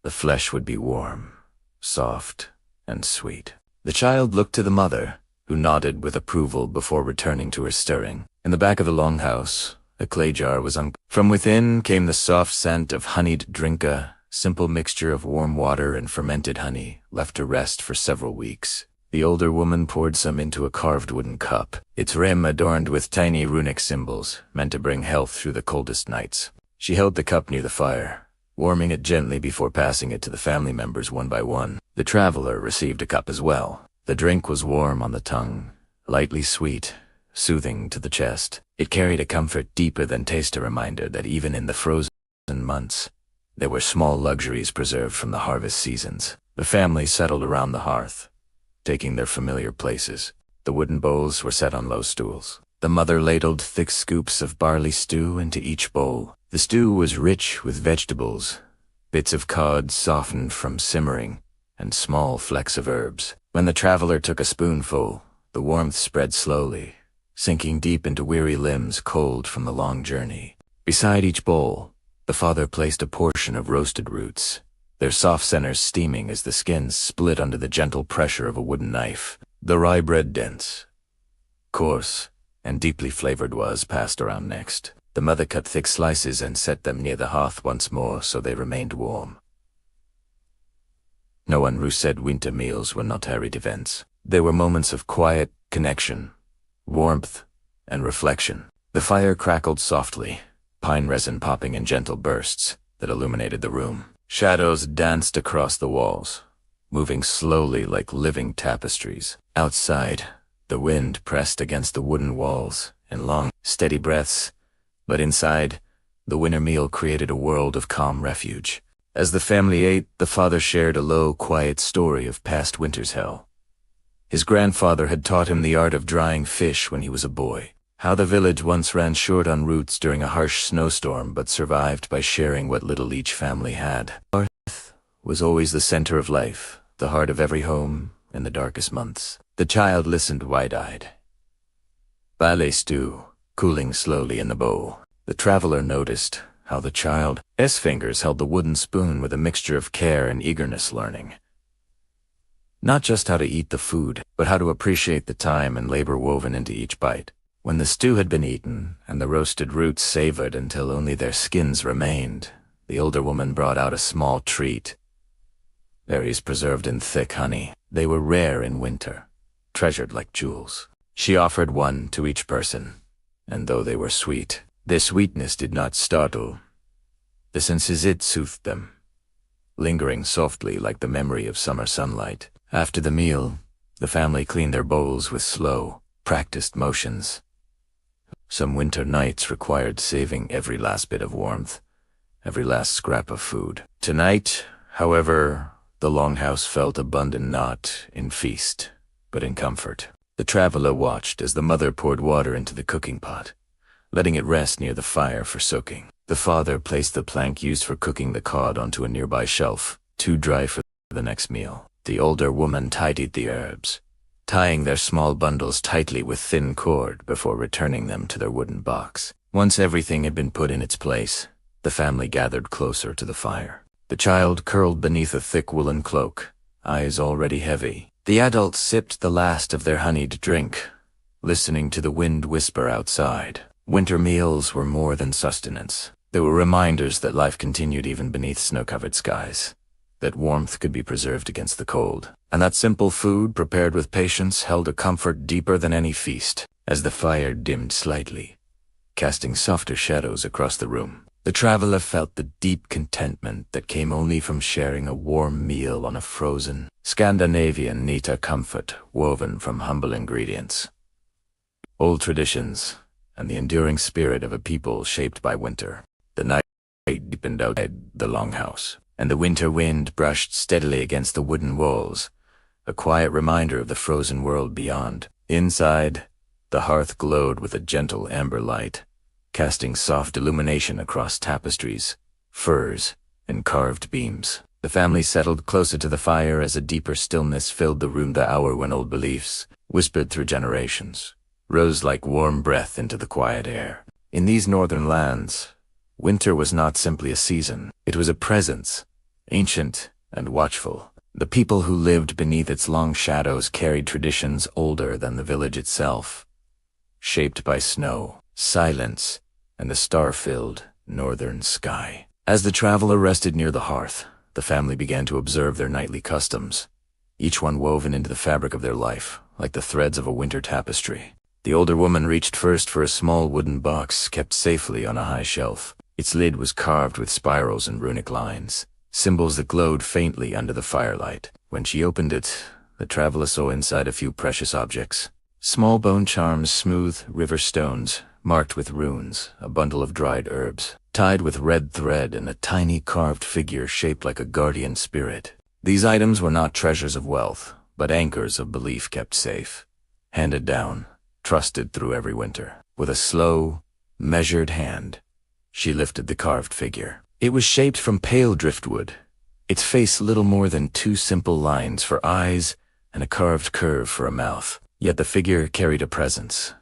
the flesh would be warm, soft, and sweet. The child looked to the mother, who nodded with approval before returning to her stirring. In the back of the longhouse, a clay jar was From within came the soft scent of honeyed drinka, simple mixture of warm water and fermented honey, left to rest for several weeks. The older woman poured some into a carved wooden cup, its rim adorned with tiny runic symbols, meant to bring health through the coldest nights. She held the cup near the fire, warming it gently before passing it to the family members one by one. The traveler received a cup as well. The drink was warm on the tongue, lightly sweet, soothing to the chest. It carried a comfort deeper than taste, a reminder that even in the frozen months, there were small luxuries preserved from the harvest seasons. The family settled around the hearth, taking their familiar places. The wooden bowls were set on low stools. The mother ladled thick scoops of barley stew into each bowl. The stew was rich with vegetables, bits of cod softened from simmering, and small flecks of herbs. When the traveler took a spoonful, the warmth spread slowly, sinking deep into weary limbs cold from the long journey. Beside each bowl, the father placed a portion of roasted roots, their soft centers steaming as the skins split under the gentle pressure of a wooden knife. The rye bread, dense, coarse, and deeply flavored, was passed around next. The mother cut thick slices and set them near the hearth once more so they remained warm. No one who said winter meals were not hurried events. They were moments of quiet connection, warmth, and reflection. The fire crackled softly, pine resin popping in gentle bursts that illuminated the room. Shadows danced across the walls, moving slowly like living tapestries. Outside, the wind pressed against the wooden walls in long, steady breaths, but inside, the winter meal created a world of calm refuge. As the family ate, the father shared a low, quiet story of past winter's hell. His grandfather had taught him the art of drying fish when he was a boy, how the village once ran short on roots during a harsh snowstorm but survived by sharing what little each family had. Earth was always the center of life, the heart of every home in the darkest months. The child listened wide-eyed. Barley stew, cooling slowly in the bowl. The traveler noticed how the child's fingers held the wooden spoon with a mixture of care and eagerness, learning not just how to eat the food, but how to appreciate the time and labor woven into each bite. When the stew had been eaten and the roasted roots savored until only their skins remained, the older woman brought out a small treat. Berries preserved in thick honey. They were rare in winter, treasured like jewels. She offered one to each person, and though they were sweet, their sweetness did not startle. The senses it soothed them, lingering softly like the memory of summer sunlight. After the meal, the family cleaned their bowls with slow, practiced motions. Some winter nights required saving every last bit of warmth, every last scrap of food. Tonight, however, the longhouse felt abundant not in feast, but in comfort. The traveler watched as the mother poured water into the cooking pot, letting it rest near the fire for soaking. The father placed the plank used for cooking the cod onto a nearby shelf, too dry for the next meal. The older woman tidied the herbs, tying their small bundles tightly with thin cord before returning them to their wooden box. Once everything had been put in its place, the family gathered closer to the fire. The child curled beneath a thick woolen cloak, eyes already heavy. The adults sipped the last of their honeyed drink, listening to the wind whisper outside. Winter meals were more than sustenance. They were reminders that life continued even beneath snow-covered skies, that warmth could be preserved against the cold, and that simple food prepared with patience held a comfort deeper than any feast. As the fire dimmed slightly, casting softer shadows across the room, the traveler felt the deep contentment that came only from sharing a warm meal on a frozen, Scandinavian neater comfort woven from humble ingredients, old traditions, and the enduring spirit of a people shaped by winter. The night deepened outside the longhouse, and the winter wind brushed steadily against the wooden walls, a quiet reminder of the frozen world beyond. Inside, the hearth glowed with a gentle amber light, casting soft illumination across tapestries, furs, and carved beams. The family settled closer to the fire as a deeper stillness filled the room, the hour when old beliefs, whispered through generations, rose like warm breath into the quiet air. In these northern lands, winter was not simply a season. It was a presence, ancient and watchful. The people who lived beneath its long shadows carried traditions older than the village itself, shaped by snow, silence, and the star-filled northern sky. As the traveler rested near the hearth, the family began to observe their nightly customs, each one woven into the fabric of their life, like the threads of a winter tapestry. The older woman reached first for a small wooden box kept safely on a high shelf. Its lid was carved with spirals and runic lines, symbols that glowed faintly under the firelight. When she opened it, the traveler saw inside a few precious objects. Small bone charms, smooth river stones, marked with runes, a bundle of dried herbs, tied with red thread, and a tiny carved figure shaped like a guardian spirit. These items were not treasures of wealth, but anchors of belief kept safe, handed down, trusted through every winter. With a slow, measured hand, she lifted the carved figure. It was shaped from pale driftwood, its face little more than two simple lines for eyes and a carved curve for a mouth. Yet the figure carried a presence,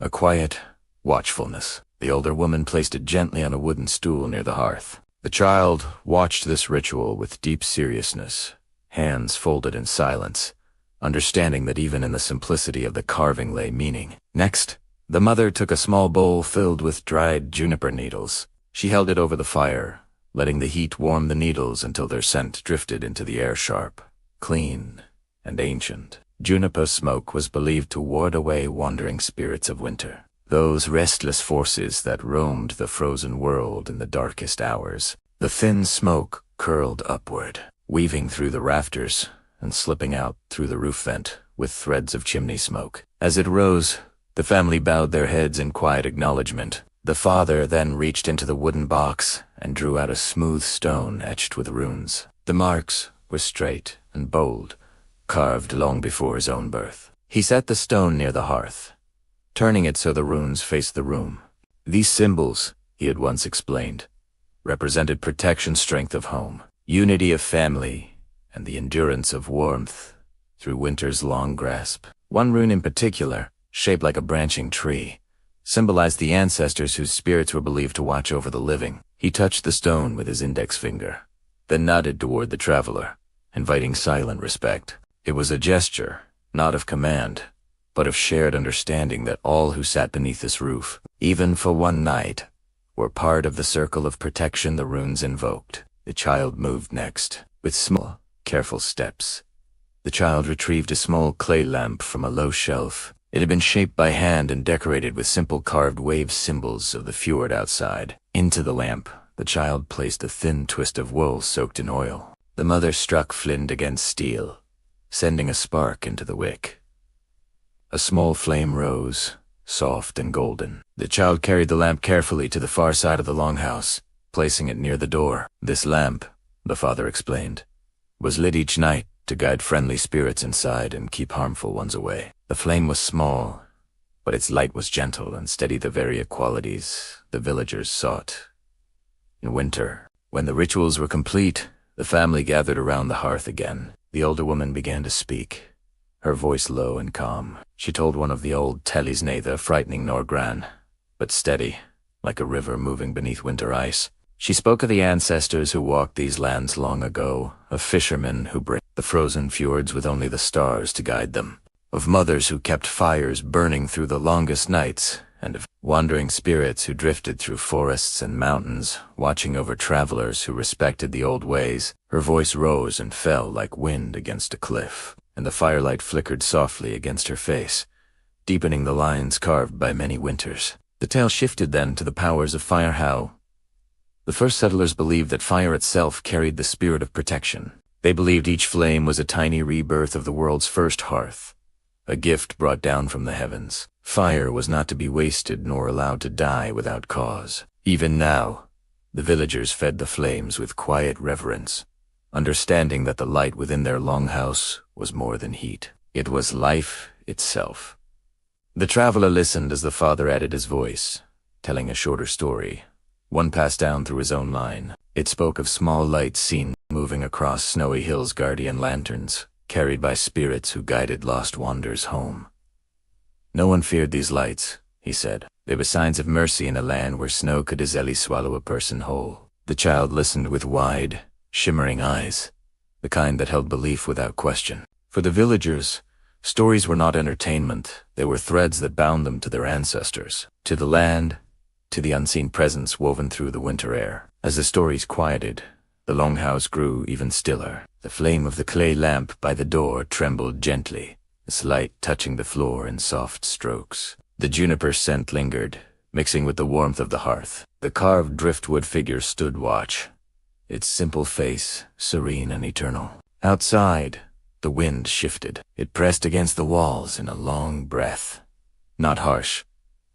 a quiet watchfulness. The older woman placed it gently on a wooden stool near the hearth. The child watched this ritual with deep seriousness, hands folded in silence, understanding that even in the simplicity of the carving lay meaning. Next, the mother took a small bowl filled with dried juniper needles. She held it over the fire, letting the heat warm the needles until their scent drifted into the air sharp, clean, and ancient. Juniper smoke was believed to ward away wandering spirits of winter, those restless forces that roamed the frozen world in the darkest hours. The thin smoke curled upward, weaving through the rafters and slipping out through the roof vent with threads of chimney smoke. As it rose, the family bowed their heads in quiet acknowledgement. The father then reached into the wooden box and drew out a smooth stone etched with runes. The marks were straight and bold, carved long before his own birth. He set the stone near the hearth, turning it so the runes faced the room. These symbols, he had once explained, represented protection, strength of home, unity of family, and the endurance of warmth through winter's long grasp. One rune in particular, shaped like a branching tree, symbolized the ancestors whose spirits were believed to watch over the living. He touched the stone with his index finger, then nodded toward the traveler, inviting silent respect. It was a gesture, not of command, but of shared understanding that all who sat beneath this roof, even for one night, were part of the circle of protection the runes invoked. The child moved next. With small, careful steps, the child retrieved a small clay lamp from a low shelf. It had been shaped by hand and decorated with simple carved wave symbols of the fjord outside. Into the lamp, the child placed a thin twist of wool soaked in oil. The mother struck flint against steel, sending a spark into the wick. A small flame rose, soft and golden. The child carried the lamp carefully to the far side of the longhouse, placing it near the door. This lamp, the father explained, was lit each night to guide friendly spirits inside and keep harmful ones away. The flame was small, but its light was gentle and steadied the very qualities the villagers sought. In winter, when the rituals were complete, the family gathered around the hearth again. The older woman began to speak, her voice low and calm. She told one of the old tales, neither frightening nor grand, but steady, like a river moving beneath winter ice. She spoke of the ancestors who walked these lands long ago, of fishermen who braved the frozen fjords with only the stars to guide them, of mothers who kept fires burning through the longest nights, and of wandering spirits who drifted through forests and mountains, watching over travelers who respected the old ways. Her voice rose and fell like wind against a cliff, and the firelight flickered softly against her face, deepening the lines carved by many winters. The tale shifted then to the powers of fire. How the first settlers believed that fire itself carried the spirit of protection. They believed each flame was a tiny rebirth of the world's first hearth, a gift brought down from the heavens. Fire was not to be wasted nor allowed to die without cause. Even now, the villagers fed the flames with quiet reverence, understanding that the light within their longhouse was more than heat. It was life itself. The traveler listened as the father added his voice, telling a shorter story, one passed down through his own line. It spoke of small lights seen moving across snowy hills, guardian lanterns, carried by spirits who guided lost wanderers home. No one feared these lights, he said. They were signs of mercy in a land where snow could easily swallow a person whole. The child listened with wide, shimmering eyes, the kind that held belief without question. For the villagers, stories were not entertainment. They were threads that bound them to their ancestors, to the land, to the unseen presence woven through the winter air. As the stories quieted, the longhouse grew even stiller. The flame of the clay lamp by the door trembled gently, its light touching the floor in soft strokes. The juniper scent lingered, mixing with the warmth of the hearth. The carved driftwood figure stood watch, its simple face serene and eternal. Outside, the wind shifted. It pressed against the walls in a long breath, not harsh,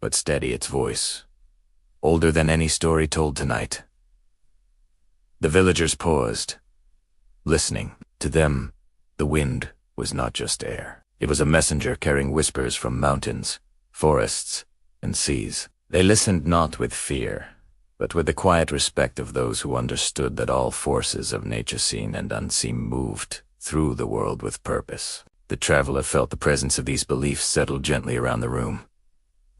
but steady its voice, older than any story told tonight. The villagers paused, listening. To them, the wind was not just air. It was a messenger carrying whispers from mountains, forests, and seas. They listened not with fear, but with the quiet respect of those who understood that all forces of nature seen and unseen moved through the world with purpose. The traveler felt the presence of these beliefs settle gently around the room.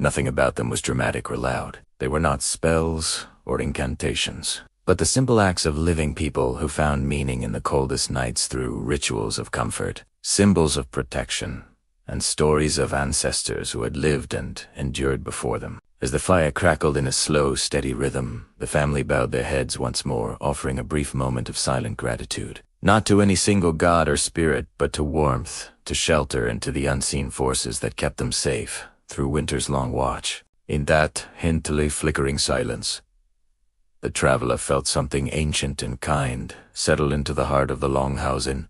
Nothing about them was dramatic or loud. They were not spells or incantations, but the simple acts of living people who found meaning in the coldest nights through rituals of comfort, symbols of protection, and stories of ancestors who had lived and endured before them. As the fire crackled in a slow, steady rhythm, the family bowed their heads once more, offering a brief moment of silent gratitude. Not to any single god or spirit, but to warmth, to shelter, and to the unseen forces that kept them safe through winter's long watch. In that hintily flickering silence, the traveler felt something ancient and kind settle into the heart of the longhouses.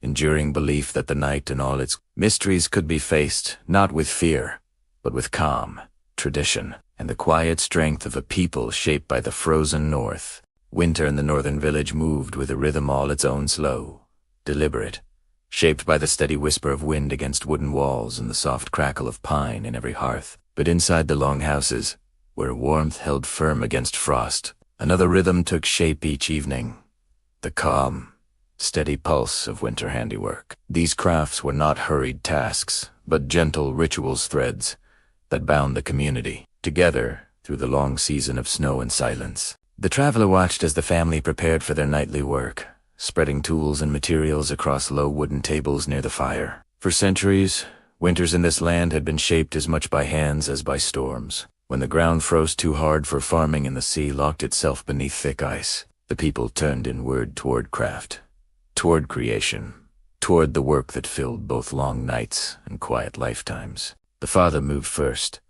Enduring belief that the night and all its mysteries could be faced not with fear, but with calm, tradition, and the quiet strength of a people shaped by the frozen north. Winter in the northern village moved with a rhythm all its own, slow, deliberate, shaped by the steady whisper of wind against wooden walls and the soft crackle of pine in every hearth. But inside the longhouses, where warmth held firm against frost, another rhythm took shape each evening. The calm, steady pulse of winter handiwork. These crafts were not hurried tasks, but gentle rituals threads that bound the community together through the long season of snow and silence. The traveler watched as the family prepared for their nightly work, spreading tools and materials across low wooden tables near the fire. For centuries, winters in this land had been shaped as much by hands as by storms. When the ground froze too hard for farming and the sea locked itself beneath thick ice, the people turned inward toward craft, toward creation, toward the work that filled both long nights and quiet lifetimes. The father moved first,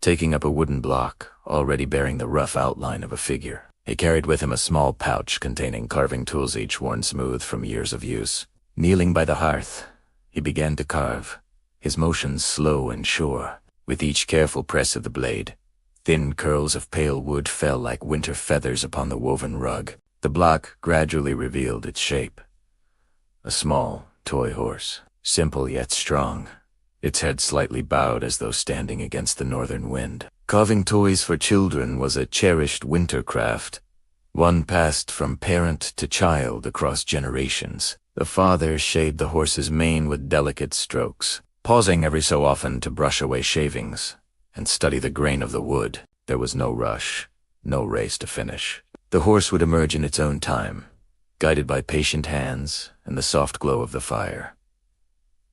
taking up a wooden block, already bearing the rough outline of a figure. He carried with him a small pouch containing carving tools, each worn smooth from years of use. Kneeling by the hearth, he began to carve, his motions slow and sure. With each careful press of the blade, thin curls of pale wood fell like winter feathers upon the woven rug. The block gradually revealed its shape. A small, toy horse, simple yet strong, its head slightly bowed as though standing against the northern wind. Carving toys for children was a cherished winter craft, one passed from parent to child across generations. The father shaved the horse's mane with delicate strokes, pausing every so often to brush away shavings and study the grain of the wood. There was no rush, no race to finish. The horse would emerge in its own time, guided by patient hands and the soft glow of the fire.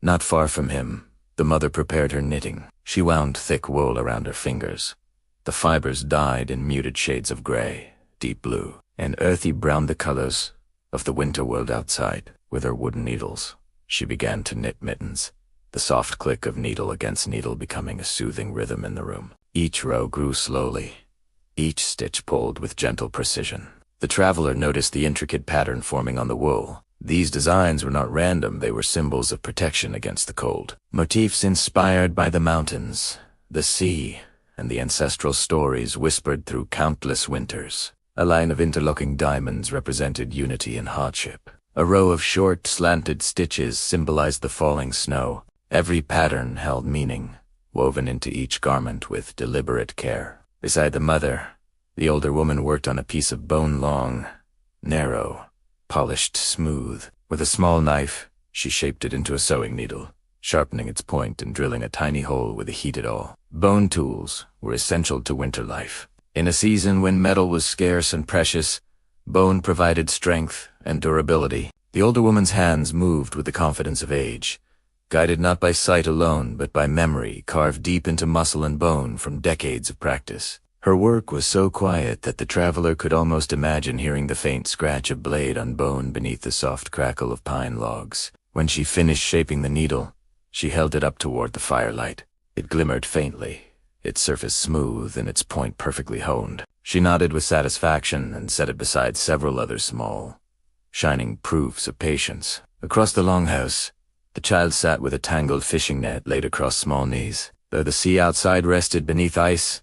Not far from him, the mother prepared her knitting. She wound thick wool around her fingers. The fibers dyed in muted shades of gray, deep blue, and earthy brown, the colors of the winter world outside. With her wooden needles, she began to knit mittens, the soft click of needle against needle becoming a soothing rhythm in the room. Each row grew slowly, each stitch pulled with gentle precision. The traveler noticed the intricate pattern forming on the wool. These designs were not random, they were symbols of protection against the cold. Motifs inspired by the mountains, the sea, and the ancestral stories whispered through countless winters. A line of interlocking diamonds represented unity and hardship. A row of short, slanted stitches symbolized the falling snow. Every pattern held meaning, woven into each garment with deliberate care. Beside the mother, the older woman worked on a piece of bone long, narrow, polished smooth. With a small knife, she shaped it into a sewing needle, sharpening its point and drilling a tiny hole with a heated awl. Bone tools were essential to winter life. In a season when metal was scarce and precious, bone provided strength and durability. The older woman's hands moved with the confidence of age, guided not by sight alone but by memory carved deep into muscle and bone from decades of practice. Her work was so quiet that the traveler could almost imagine hearing the faint scratch of blade on bone beneath the soft crackle of pine logs. When she finished shaping the needle, she held it up toward the firelight. It glimmered faintly, its surface smooth and its point perfectly honed. She nodded with satisfaction and set it beside several other small, shining proofs of patience. Across the longhouse, the child sat with a tangled fishing net laid across small knees. Though the sea outside rested beneath ice,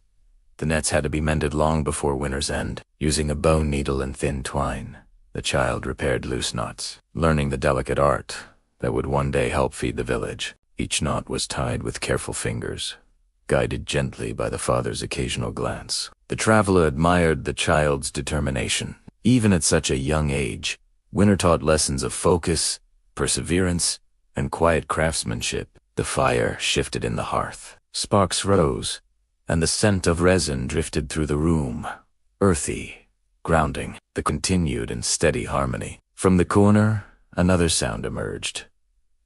the nets had to be mended long before winter's end. Using a bone needle and thin twine, the child repaired loose knots, learning the delicate art that would one day help feed the village. Each knot was tied with careful fingers, guided gently by the father's occasional glance. The traveler admired the child's determination. Even at such a young age, Winter taught lessons of focus, perseverance, and quiet craftsmanship. The fire shifted in the hearth. Sparks rose, and the scent of resin drifted through the room. Earthy, grounding, the continued and steady harmony. From the corner, another sound emerged.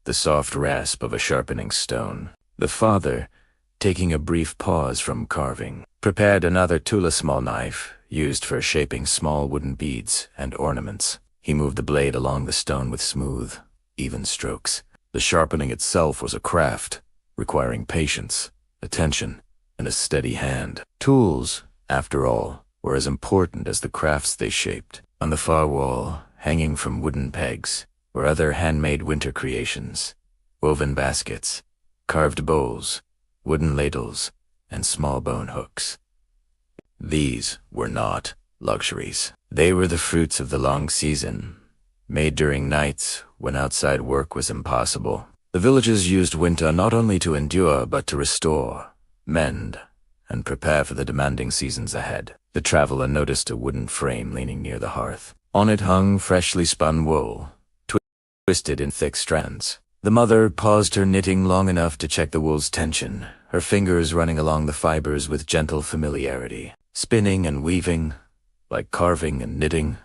The soft rasp of a sharpening stone. The father, taking a brief pause from carving, prepared another small knife, used for shaping small wooden beads and ornaments. He moved the blade along the stone with smooth, even strokes. The sharpening itself was a craft, requiring patience, attention, and a steady hand. Tools, after all, were as important as the crafts they shaped. On the far wall, hanging from wooden pegs, were other handmade winter creations: woven baskets, carved bowls, wooden ladles, and small bone hooks. These were not luxuries. They were the fruits of the long season, made during nights when outside work was impossible. The villagers used winter not only to endure but to restore, mend, and prepare for the demanding seasons ahead. The traveler noticed a wooden frame leaning near the hearth. On it hung freshly spun wool, twisted in thick strands. The mother paused her knitting long enough to check the wool's tension, her fingers running along the fibers with gentle familiarity. Spinning and weaving, like carving and knitting,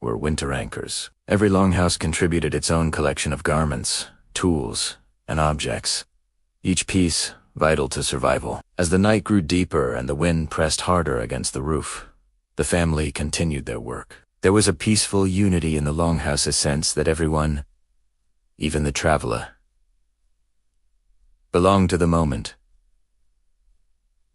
were winter anchors. Every longhouse contributed its own collection of garments, tools, and objects, each piece vital to survival. As the night grew deeper and the wind pressed harder against the roof, the family continued their work. There was a peaceful unity in the longhouse, a sense that everyone, even the traveler, belonged to the moment.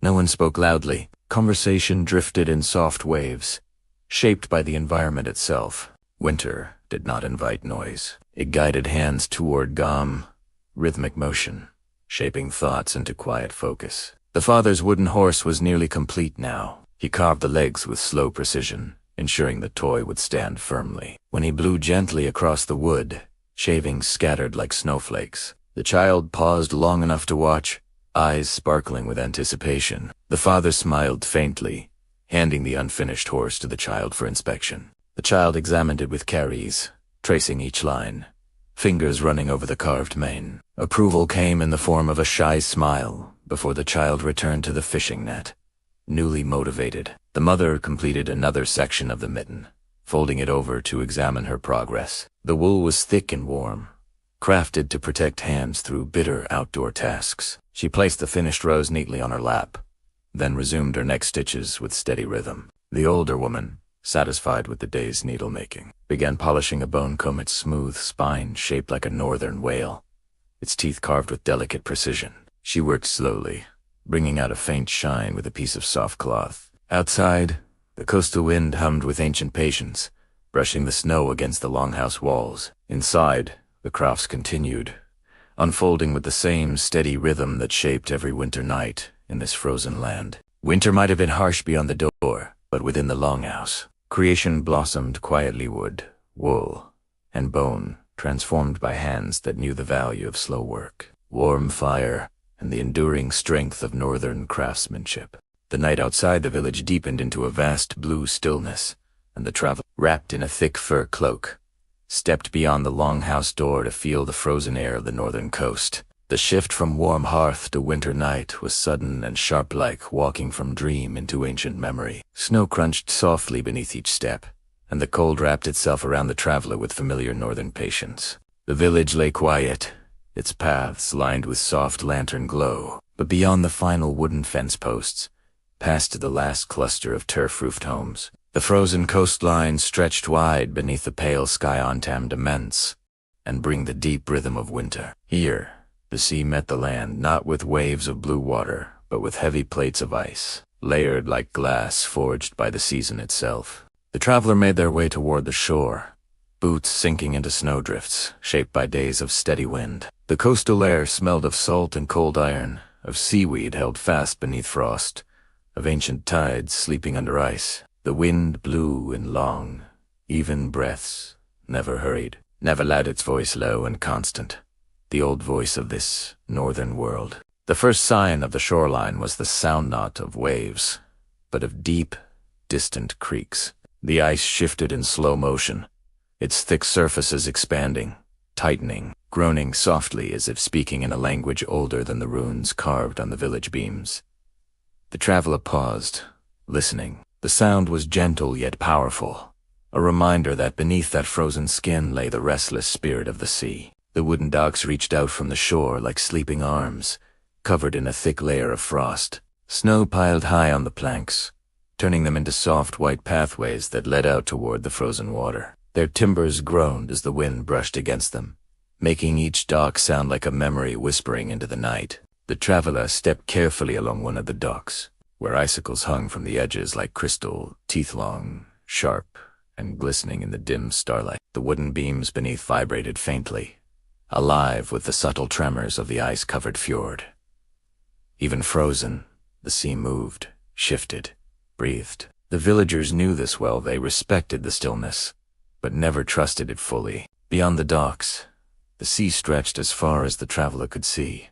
No one spoke loudly. Conversation drifted in soft waves, shaped by the environment itself. Winter did not invite noise. It guided hands toward calm, rhythmic motion, shaping thoughts into quiet focus. The father's wooden horse was nearly complete now. He carved the legs with slow precision, ensuring the toy would stand firmly. When he blew gently across the wood, shavings scattered like snowflakes. The child paused long enough to watch, eyes sparkling with anticipation. The father smiled faintly, handing the unfinished horse to the child for inspection. The child examined it with care ease, tracing each line, fingers running over the carved mane. Approval came in the form of a shy smile before the child returned to the fishing net. Newly motivated, the mother completed another section of the mitten, folding it over to examine her progress. The wool was thick and warm, crafted to protect hands through bitter outdoor tasks. She placed the finished rows neatly on her lap, then resumed her next stitches with steady rhythm. The older woman, satisfied with the day's needle-making, began polishing a bone comb, its smooth spine shaped like a northern whale, its teeth carved with delicate precision. She worked slowly, bringing out a faint shine with a piece of soft cloth. Outside, the coastal wind hummed with ancient patience, brushing the snow against the longhouse walls. Inside, the crafts continued, unfolding with the same steady rhythm that shaped every winter night in this frozen land. Winter might have been harsh beyond the door, but within the longhouse, creation blossomed quietly. Wood, wool, and bone, transformed by hands that knew the value of slow work, warm fire, and the enduring strength of northern craftsmanship. The night outside the village deepened into a vast blue stillness, and the traveler, wrapped in a thick fur cloak, stepped beyond the longhouse door to feel the frozen air of the northern coast. The shift from warm hearth to winter night was sudden and sharp, like walking from dream into ancient memory. Snow crunched softly beneath each step, and the cold wrapped itself around the traveler with familiar northern patience. The village lay quiet, its paths lined with soft lantern glow, but beyond the final wooden fence posts, past the last cluster of turf-roofed homes, the frozen coastline stretched wide beneath the pale sky, untamed immense, and bring the deep rhythm of winter. Here, the sea met the land not with waves of blue water, but with heavy plates of ice, layered like glass forged by the season itself. The traveler made their way toward the shore, boots sinking into snowdrifts, shaped by days of steady wind. The coastal air smelled of salt and cold iron, of seaweed held fast beneath frost, of ancient tides sleeping under ice. The wind blew in long, even breaths, never hurried, never loud, its voice low and constant, the old voice of this northern world. The first sign of the shoreline was the sound not of waves, but of deep, distant creaks. The ice shifted in slow motion, its thick surfaces expanding, tightening, groaning softly as if speaking in a language older than the runes carved on the village beams. The traveler paused, listening. The sound was gentle yet powerful, a reminder that beneath that frozen skin lay the restless spirit of the sea. The wooden docks reached out from the shore like sleeping arms, covered in a thick layer of frost. Snow piled high on the planks, turning them into soft white pathways that led out toward the frozen water. Their timbers groaned as the wind brushed against them, making each dock sound like a memory whispering into the night. The traveler stepped carefully along one of the docks, where icicles hung from the edges like crystal, teeth-long, sharp, and glistening in the dim starlight. The wooden beams beneath vibrated faintly, alive with the subtle tremors of the ice-covered fjord. Even frozen, the sea moved, shifted, breathed. The villagers knew this well. They respected the stillness, but never trusted it fully. Beyond the docks, the sea stretched as far as the traveler could see,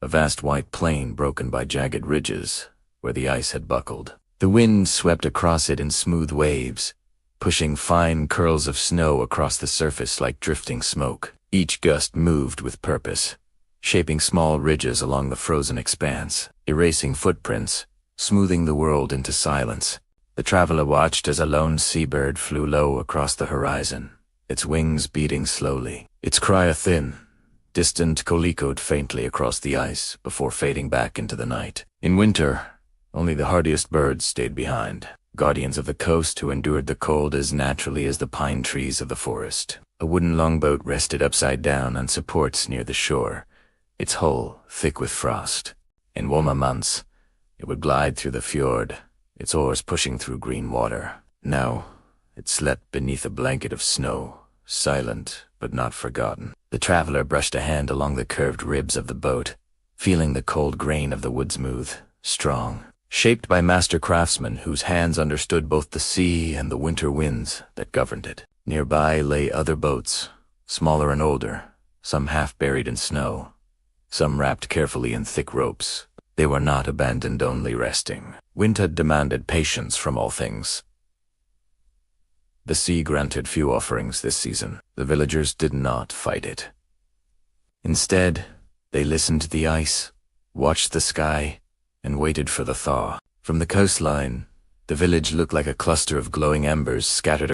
a vast white plain broken by jagged ridges where the ice had buckled. The wind swept across it in smooth waves, pushing fine curls of snow across the surface like drifting smoke. Each gust moved with purpose, shaping small ridges along the frozen expanse, erasing footprints, smoothing the world into silence. The traveler watched as a lone seabird flew low across the horizon, its wings beating slowly. Its cry a thin, distant call echoed faintly across the ice before fading back into the night. In winter, only the hardiest birds stayed behind, guardians of the coast who endured the cold as naturally as the pine trees of the forest. A wooden longboat rested upside down on supports near the shore, its hull thick with frost. In warmer months, it would glide through the fjord, its oars pushing through green water. Now, it slept beneath a blanket of snow, silent but not forgotten. The traveler brushed a hand along the curved ribs of the boat, feeling the cold grain of the wood smooth, strong, shaped by master craftsmen whose hands understood both the sea and the winter winds that governed it. Nearby lay other boats, smaller and older, some half buried in snow, some wrapped carefully in thick ropes. They were not abandoned, only resting. Winter demanded patience from all things. The sea granted few offerings this season. The villagers did not fight it. Instead, they listened to the ice, watched the sky, and waited for the thaw. From the coastline, the village looked like a cluster of glowing embers scattered